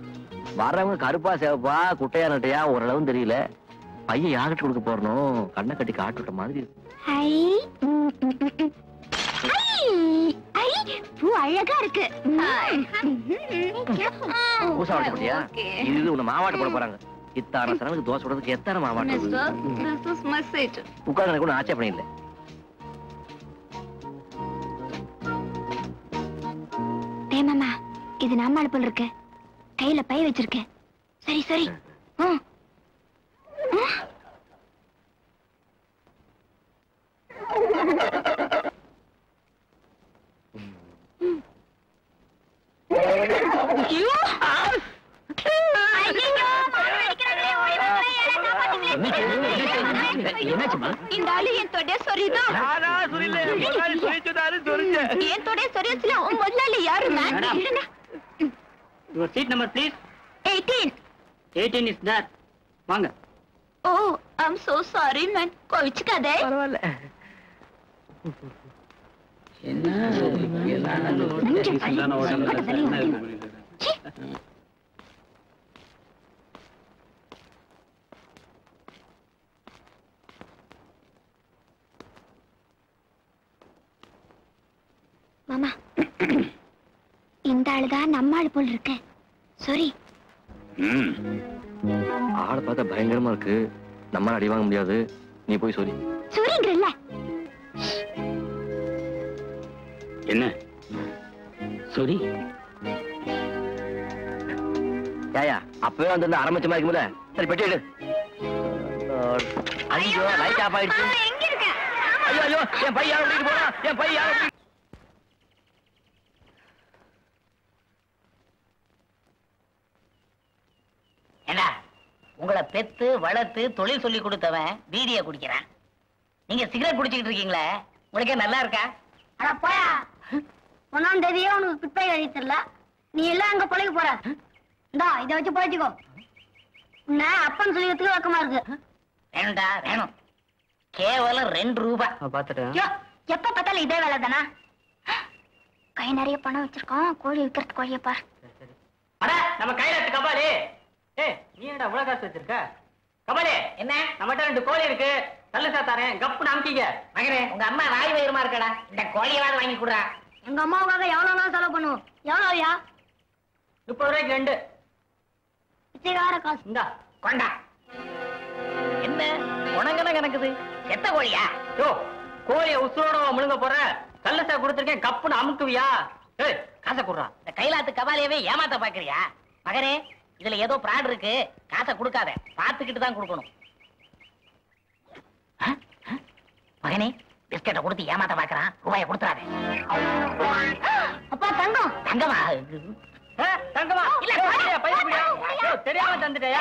வர்றவங்க கருப்பா சேவப்பா குட்டையா நட்டையா ஓரளவு தெரியல. பையன் யார்கிட்ட கொடுக்க போறணும்? கண்ணை கட்டி காட்டு விட்ட மாதிரி இருக்கு. அழகா இருக்கு. பூசா வாட்ட போட்டியா? இது உன்னை மாவாட்ட போட போறாங்க. இத்தான சனலுக்கு தோசை போடுறதுக்கு எத்தனை மாவாட்டம்? உட்கார்ந்து கூட ஆட்சேபணம் இல்லை. மாமா, இது நம்ம அடுப்பில் இருக்கு. கையில பை வச்சிருக்கேன். சரி சரி. இந்த ஆளு என் தொடைய சொரிதான். என் தொடைய சொரியச்சுல உன் முதலாளி யாரு? Your seat number please. 18. 18 is there. வாங்க. Oh, I'm so sorry man. கோவிச்சுக்காதே. பரவாயில்ல. மாமா, இந்த ஆளுதான் நம்ம ஆளு போல் இருக்கு. சரி. ஆளை பார்த்தா பயங்கரமா இருக்கு. நம்மளால அடி வாங்க முடியாது. நீ போய் சொல்லி. சூரியங்கிறல்ல. என்ன சரி? ஏயா, அப்பவே வந்து ஆரம்பிச்சமா இருக்கும்ல. சரி, பெட்டி எடு. ஐயோ, லைட் ஆஃப் ஆயிடுச்சு. ஐயோ ஐயோ, என் பையன் யாரும் வீட்டுக்கு போறான். என் பையன் யாரும். ஏண்டா, உங்களை பெத்து வளர்த்து தொழில் சொல்லி கொடுத்தவன் பீடியை குடிக்கிறான். நீங்க சிகரெட் குடிச்சுக்கிட்டு இருக்கீங்களே, உங்களுக்கே நல்லா இருக்கா? அட போயா, 1ஆம் தேதியே உனக்கு குப்பை கழி தெரியல. நீ எல்லாம் அங்க பொழைக்க போற. இந்தா இதை வச்சு பொழைச்சிக்கோ. உன்னை அப்பன்னு சொல்லிக்கிறதுக்கு வக்கமா இருக்கு. வேணும்டா, வேணும். கேவலம் 2 ரூபாய். பாத்துட்டேன். எப்ப பார்த்தாலும் இதே வேலை தானா? கை நிறைய பணம் வச்சிருக்கோம். கோழி விற்கிறது கோழியை பார். அட, நம்ம கையில கபாலி. ஏய், நீ என்னடா இவ்வளவு காசு வச்சிருக்க? கமலே என்ன நம்மகிட்ட 2 கோழி இருக்கு. தள்ளு சாத்தாரேன் கப்பு நாமிக்கீங்க. மகனே உங்க அம்மா ராய் வயிறுமா இருக்கடா. இந்த கோழியாவது வாங்கி கொடுறா. எங்க அம்மாவுக்காக எவ்வளவு செலவு பண்ணுவோம்? எவ்வளவு ஐயா? 30 ரூபாய்க்கு 2. பிச்சைக்கார காசு. இந்தா கொண்டா. என்ன உனங்கன கணக்குது? எத்த கோழியா? யோ கோழிய உசுரோட முழுங்க போற. கல்லசா கொடுத்துருக்கேன் கப்புன்னு அமுக்குவியா? ஏய் காசை குடுறா. இந்த கைலாத்து கபாலியவே ஏமாத்த பாக்குறியா? மகனே இதுல ஏதோ பிராட் இருக்கு. காசை கொடுக்காத, பாத்துக்கிட்டு தான் கொடுக்கணும். மகனே பிஸ்கெட்டை கொடுத்து ஏமாத்த பாக்குறான். ரூபாயை கொடுத்துறாத. அப்பா தங்கம். தங்கமா? தங்கமா இல்ல தெரியாம தந்துட்டேன்.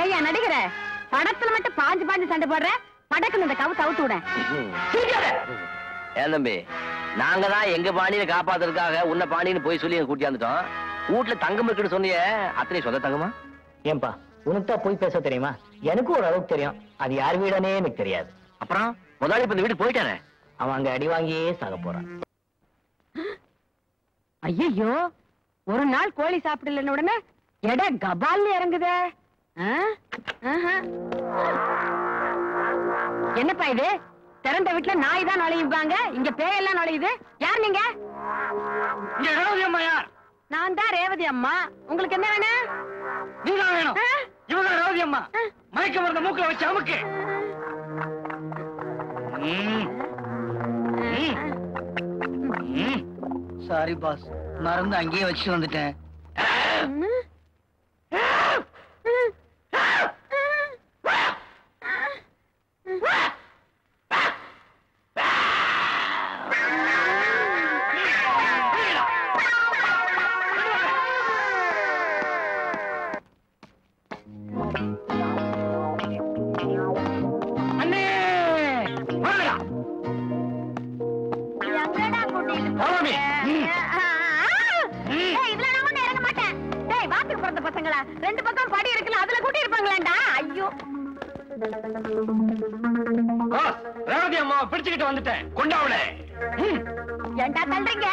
ஏய்யா நடிக்கிற படத்துல மட்டும் பாஞ்சு சண்டை போடுற. படக்குன்னு இந்த கவு தவுத்து விட. ஏன் தம்பி, நாங்க தான் எங்க பாண்டியை காப்பாத்துறதுக்காக உன்ன பாண்டின்னு போய் சொல்லி கூட்டியாந்துட்டோம். வீட்டுல தங்கம் இருக்குன்னு சொன்னியே, அத்தனை சொந்த தங்கமா? ஏன்பா உனக்கு தான் போய் பேச தெரியுமா? எனக்கும் ஒரு அளவுக்கு தெரியும். அது யார் வீடானே எனக்கு தெரியாது. அப்புறம் முதலாளி இப்ப இந்த வீட்டுக்கு போயிட்டானே, அவன் அங்க அடி வாங்கியே சாக போறான். ஐயோ ஒரு நாள் கோழி சாப்பிடலன்னு உடனே எட கபால்னு இறங்குதே. என்னப்பா இது? திறந்த வீட்டுல நாய் தான் நுழையுவாங்க, இங்க பேயெல்லாம் நுழையுது. யார் நீங்க? ரேவதி அம்மா யார்? நான் தான் ரேவதி அம்மா. உங்களுக்கு என்ன வேணும்? நீதான் வேணும். இவங்க ரேவதி அம்மா. மயக்க மருந்த மூக்குல வச்சு அமுக்கு. சாரி பாஸ், மருந்து அங்கேயே வச்சுட்டு வந்துட்டேன். பசங்களா 2 பக்கம் படி இருக்குல்ல, அதுல கூட்டி இருப்பாங்களாண்டா. ஐயோ ரேவதி அம்மா பிடிச்சுக்கிட்டு வந்துட்டேன். கொண்டாவல ஏண்டா தள்ளுறீங்க?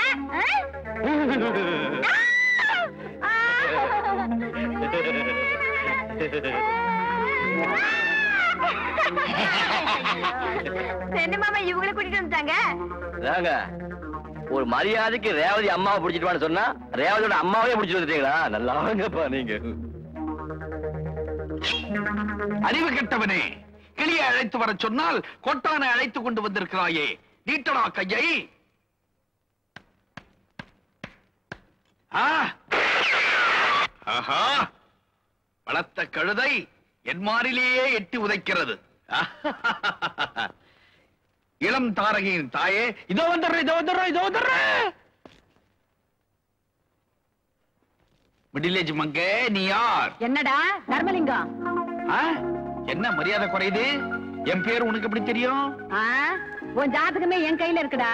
என்ன மாமா இவங்களை கூட்டிட்டு வந்துட்டாங்க? ஒரு மரியாதைக்கு ரேவதி அம்மாவை பிடிச்சிட்டு சொன்னா ரேவதியோட அம்மாவே பிடிச்சிட்டு வந்துட்டீங்களா? நல்லாங்கப்பா நீங்க. அறிவு கெட்டவனே, கிளியை அழைத்து வர சொன்னால் கொட்டானை அழைத்து கொண்டு வந்திருக்கிறாயே, நீட்டடா கையை. ஆஹா, வளர்த்த கழுதை என் மாறிலேயே எட்டி உதைக்கிறது. இளம் தாரகையின் தாயே, இதோ வந்துடுறேன். மிடிலேஜ் மங்க, நீ யார்? என்னடா தர்மலிங்கம்? என்ன மரியாதை குறையுது? என் பேர் உனக்கு எப்படி தெரியும்? உன் ஜாதகமே என் கையில இருக்குடா.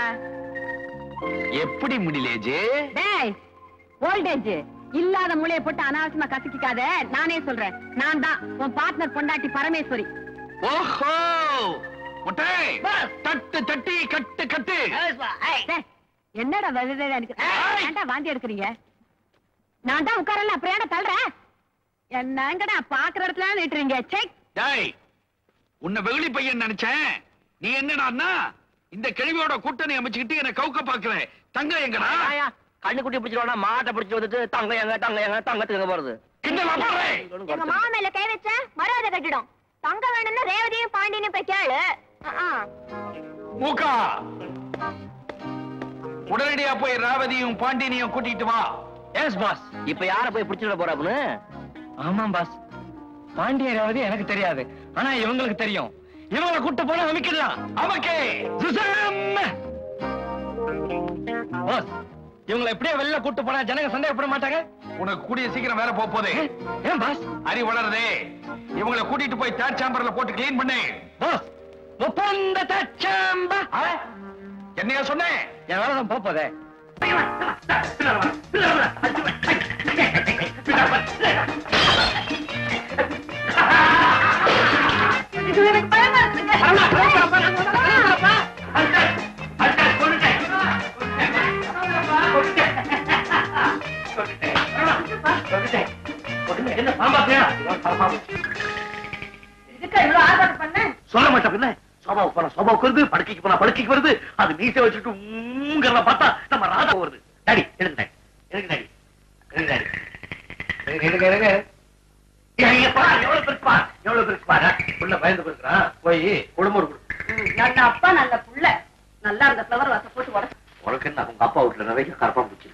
எப்படி மிடிலேஜ்? டேய் ஓல்டேஜ் இல்லாத மூளையை போட்டு அனாவசியமா கசக்கிக்காத. நானே சொல்றேன், நான் தான் உன் பார்ட்னர் பொண்டாட்டி பரமேஸ்வரி. ஓஹோ, முட்டை தட்டு தட்டி கட்டு கட்டு. என்னடா ஏன்டா வாந்தி எடுக்கிறீங்க? நான் தான் உட்காரல, அப்புறம் ஏன்டா தள்ளுறேன்? என்னங்கடா பாக்குற இடத்துல நிட்டுறீங்க? டேய், உன்னை வெகுளி பையன் நினைச்சேன். நீ என்னடா இந்த கிழவியோட கூட்டணி அமைச்சுக்கிட்டு என்ன கவுக்க பாக்குற? தங்க எங்கடா? கண்ணுக்குட்டி பிடிச்சிருவானா? மாட்டை பிடிச்சி வந்துட்டு தங்க எங்க தங்கத்துக்கு எங்க போறது? எங்க மாமா மேல கை வச்ச மரியாதை கட்டிடும். தங்க வேணும்னு ரேவதியும் பாண்டியனையும் போய் கேளு. மூக்கா, உடனடியா போய் ரேவதியும் பாண்டியனையும் கூட்டிட்டு வா. Yes boss. இப்ப யார போய் பிடிச்சிட போறாப்புன்னு? ஆமாம் பாஸ், பாண்டிய ரேவதி எனக்கு தெரியாது, ஆனா இவங்களுக்கு தெரியும். இவங்களை கூட்டு போனா அமைக்கலாம். நமக்கே பாஸ், இவங்களை எப்படியே வெளில கூட்டு போனா ஜனங்க சந்தேகப்பட மாட்டாங்க. உனக்கு கூடிய சீக்கிரம் வேலை போகுது. ஏன் பாஸ்? அறிவு வளருதே. இவங்களை கூட்டிட்டு போய் தேர்ட் சேம்பர்ல போட்டு கிளீன் பண்ணு. பாஸ், ஒப்பந்த தேர்ட் சேம்பர். என்னையா சொன்னேன்? என் வேலை தான் போப்பதே. என்ன பாம்பாத்தியா? சொல்ல மாட்டேன் பின்ன. சோபாவுக்கு போனா சோபாவுக்கு வருது, படுக்கைக்கு போனா படுக்கைக்கு வருது. அது மீசை வச்சுட்டு பார்த்தா நம்ம ராதா வருது. டாடி எடுங்க டாடி, எடுங்க டாடி, எடுங்க டாடி, எடுங்க எடுங்க. எவ்வளவு பெருசு பாரு, எவ்வளவு பெருசு பாரு. புள்ள பயந்து போயிருக்கான். போய் குடும்பம் நல்ல அப்பா நல்ல புள்ள. நல்லா அந்த ஃப்ளவர் வாச போட்டு உடச்சு. உனக்கு என்ன உங்க அப்பா வீட்டுல நிறைய கரப்பா பூச்சி.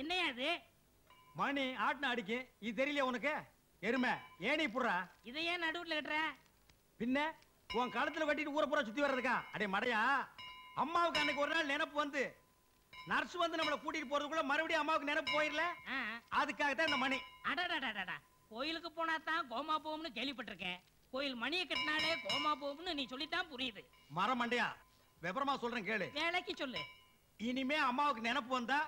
என்னையா அது? மணி ஆட்டின அடிக்கு. இது தெரியல உனக்கு? எருமை ஏனி புடுறா. இதை ஏன் நடுவுல கட்டுற? பின்ன உன் கழுத்துல கட்டிட்டு ஊரை பூரா சுத்தி வர்றதுக்கா? அடே மடையா, அம்மாவுக்கு அன்னைக்கு ஒரு நாள் நினைப்பு வந்து நர்ஸ் வந்து நம்மள கூட்டிட்டு போறதுக்குள்ள மறுபடியும் அம்மாவுக்கு நினைப்பு போயிடல. அதுக்காகத்தான் இந்த மணி. அடடடடடா, கோயிலுக்கு போனா தான் கோமா போகும்னு கேள்விப்பட்டிருக்கேன். கோயில் மணியை கட்டினாலே கோமா போகும்னு நீ சொல்லித்தான் புரியுது. மரம் மண்டையா, விவரமா சொல்றேன் கேளு. வேலைக்கு சொல்லு. இனிமே அம்மாவுக்கு நினைப்பு வந்தா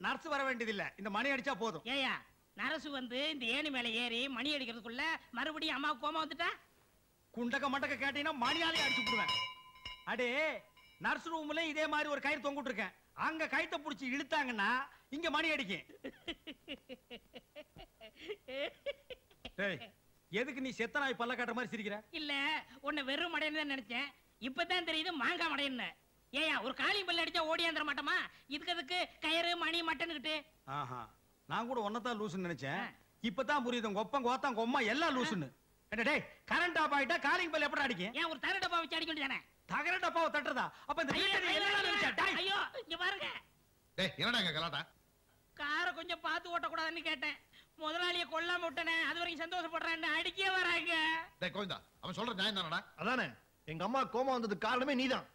நர்ஸ் வர வேண்டியதில்ல, இந்த மணி அடிச்சா போதும். ஏயா, நரசு வந்து இந்த ஏணி மேல ஏறி மணி அடிக்கிறதுக்குள்ள மறுபடியும் அம்மாவுக்கு கோமா வந்துட்டா? குண்டக்க மண்டக்க கேட்டீங்கன்னா மணியாலே அடிச்சு விடுவேன். அடே, நர்ஸ் ரூம்ல இதே மாதிரி ஒரு கயிறு தொங்கிட்டு இருக்கேன். அங்க கயித்தை புடிச்சு இழுத்தாங்கன்னா இங்க மணி அடிக்கும். எதுக்கு நீ செத்த நாய் பல்ல காட்டுற மாதிரி சிரிக்கிற? இல்ல, உன்னை வெறும் மடையன்னு தான் நினைச்சேன். இப்பதான் தெரியுது மாங்காய் மடையன்னு. ஏயா, ஒரு காளி பல்ல அடிச்சா ஓடியாந்துட மாட்டோமா? இதுக்கு அதுக்கு கயிறு மணி மட்டன்னுக்கிட்டு. ஆஹா, நான் கூட ஒன்னதான் லூசுன்னு நினைச்சேன். இப்பதான் புரியுது உங்க ஒப்பம் கோத்தம் கொம்மா எல்லாம் லூசுன்னு. டேய், கரண்ட் ஆஃப் ஆயிட்டா காலிங் பல்ல எப்படி அடிக்கும்? ஏன் ஒரு தர டப்பா வச்சு அடிக்க வேண்டியதானே? தகர டப்பாவை தட்டுறதா? அப்ப இந்த வீட்டை என்ன நினைச்சா? டேய், ஐயோ, இங்க பாருங்க. டேய், என்னடா இங்க கலாட்டா? காரை கொஞ்சம் பார்த்து ஓட்டக்கூடாதுன்னு கேட்டேன். முதலாளிய கொல்லாம விட்டனே, அது வரைக்கும் சந்தோஷப்படுறேன்னு அடிக்கவே வராங்க. டேய் கோவிந்தா, அவன் சொல்ற நியாயம் தானடா? அதானே, எங்க அம்மா கோமா வந்ததுக்கு காரணமே நீதான்.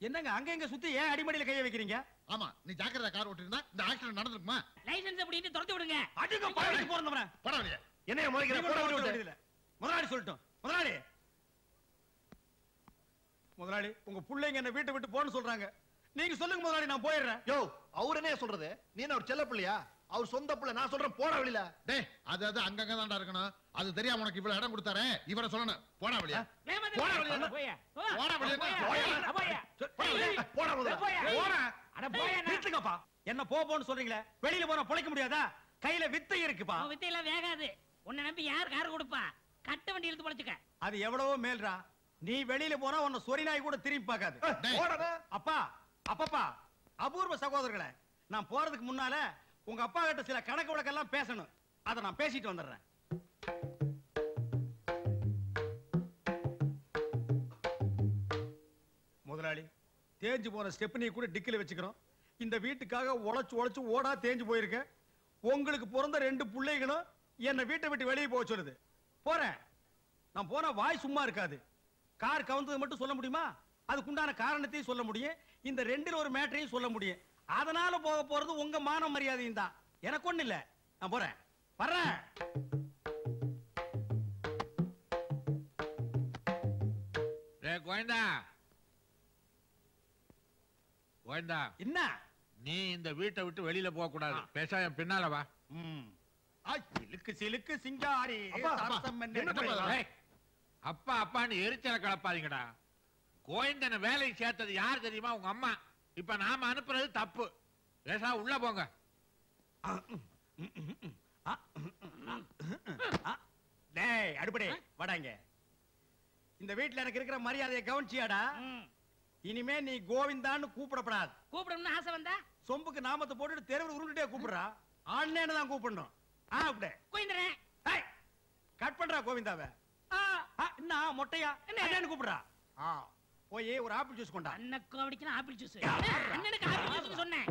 என்னங்க அங்க எங்க சுத்தி ஏன் அடிமடியில கைய வைக்கிறீங்க? ஆமா, நீ ஜாக்கிரதா கார் ஓட்டிருந்தா இந்த ஆக்சிடென்ட் நடந்துருக்குமா? லைசென்ஸ் அப்படிட்டு துரத்தி விடுங்க. அடிங்க பாருங்க போறந்தவன. போடா வெளிய. என்னைய முறைக்கிற போட விடுறதில்ல. முதலாளி சொல்லட்டும். முதலாளி, முதலாளி உங்க புள்ளைங்க என்ன வீட்டை விட்டு போன்னு சொல்றாங்க. நீங்க சொல்லுங்க முதலாளி, நான் போயிடுறேன். யோ, அவர் என்ன சொல்றது? நீ என்ன ஒரு செல்ல பிள்ளையா? அவர் சொந்த பிள்ளை. நான் சொல்றேன் போடா வெளியில. டேய், அது அங்கங்க தான்டா இருக்கணும். அது தெரியாம உனக்கு இவ்வளவு இடம் கொடுத்தாரே, இவரை சொல்லணும். போடா வெளிய. போடா வெளிய. போடா வெளிய. போடா முதல்ல. போடா. அட போயா. நிறுத்துங்கப்பா. என்ன போன்னு சொல்றீங்களே, வெளியில போனா பொழைக்க முடியாதா? கையில வித்தை இருக்குப்பா. வித்தை எல்லாம் வேகாது. உன்னை நம்பி யார் கார் கொடுப்பா? கட்ட வண்டி இழுத்து பொழைச்சுக்க. அது எவ்வளவோ மேல்ரா. நீ வெளியில போனா உன்னை சொரி நாய் கூட திரும்பி பார்க்காது. அப்பா, அப்பப்பா, அபூர்வ சகோதரர்களே, நான் போறதுக்கு முன்னால உங்க அப்பா கிட்ட சில கணக்கு வழக்கெல்லாம் பேசணும். அதை நான் பேசிட்டு வந்துடுறேன். முதலாளி, தேஞ்சு போன ஸ்டெப்னி கூட டிக்கில வச்சுக்கிறோம். இந்த வீட்டுக்காக உழைச்சு உழைச்சு ஓடா தேஞ்சு போயிருக்கேன். உங்களுக்கு பிறந்த 2 பிள்ளைகளும் என்னை வீட்டை விட்டு வெளியே போக சொல்லுது. போறேன். நான் போனா வாய் சும்மா இருக்காது. கார் கவுந்தது மட்டும் சொல்ல முடியுமா? அதுக்குண்டான காரணத்தையும் சொல்ல முடியும். இந்த 2ல் ஒரு மேட்டரையும் சொல்ல முடியும். அதனால போக போறது உங்க மான மரியாதையும் தான். எனக்கு ஒண்ணு இல்ல. நான் போறேன். வர்றேன். கோயந்தா, கோயந்தா, என்ன? நீ இந்த வீட்டை விட்டு வெளியில போக கூடாது. பேசாம என் பின்னால வா. சிலுக்கு சிலுக்கு சிங்காரி. அப்பா அப்பான்னு எரிச்சல கலப்பாதீங்கடா. கோயந்தனை வேலைக்கு சேர்த்தது யார் தெரியுமா? உங்க அம்மா. இப்ப நாம அனுப்புறது தப்பு. பேசா உள்ள போங்க. டேய் அடுப்படே வாடாங்க. இந்த வீட்டுல எனக்கு இருக்கிற மரியாதையை கவனிச்சியாடா? இனிமே நீ கோவிந்தான்னு கூப்பிடப்படாது. கூப்பிடணும்னு ஆசை வந்தா சொம்புக்கு நாமத்தை போட்டுட்டு தெருவில் உருண்டுட்டே கூப்பிடுறா. ஆண்ணேன்னு தான் கூப்பிடணும். அப்படியே கோவிந்தரே. கட் பண்றா கோவிந்தாவை. என்ன மொட்டையா என்ன கூப்பிடுறா? போய் ஒரு ஆப்பிள் ஜூஸ் கொண்டா. அண்ணனுக்கு அடிக்கணும் ஆப்பிள் ஜூஸ். அண்ணனுக்கு ஆப்பிள் ஜூஸ் சொன்னேன்.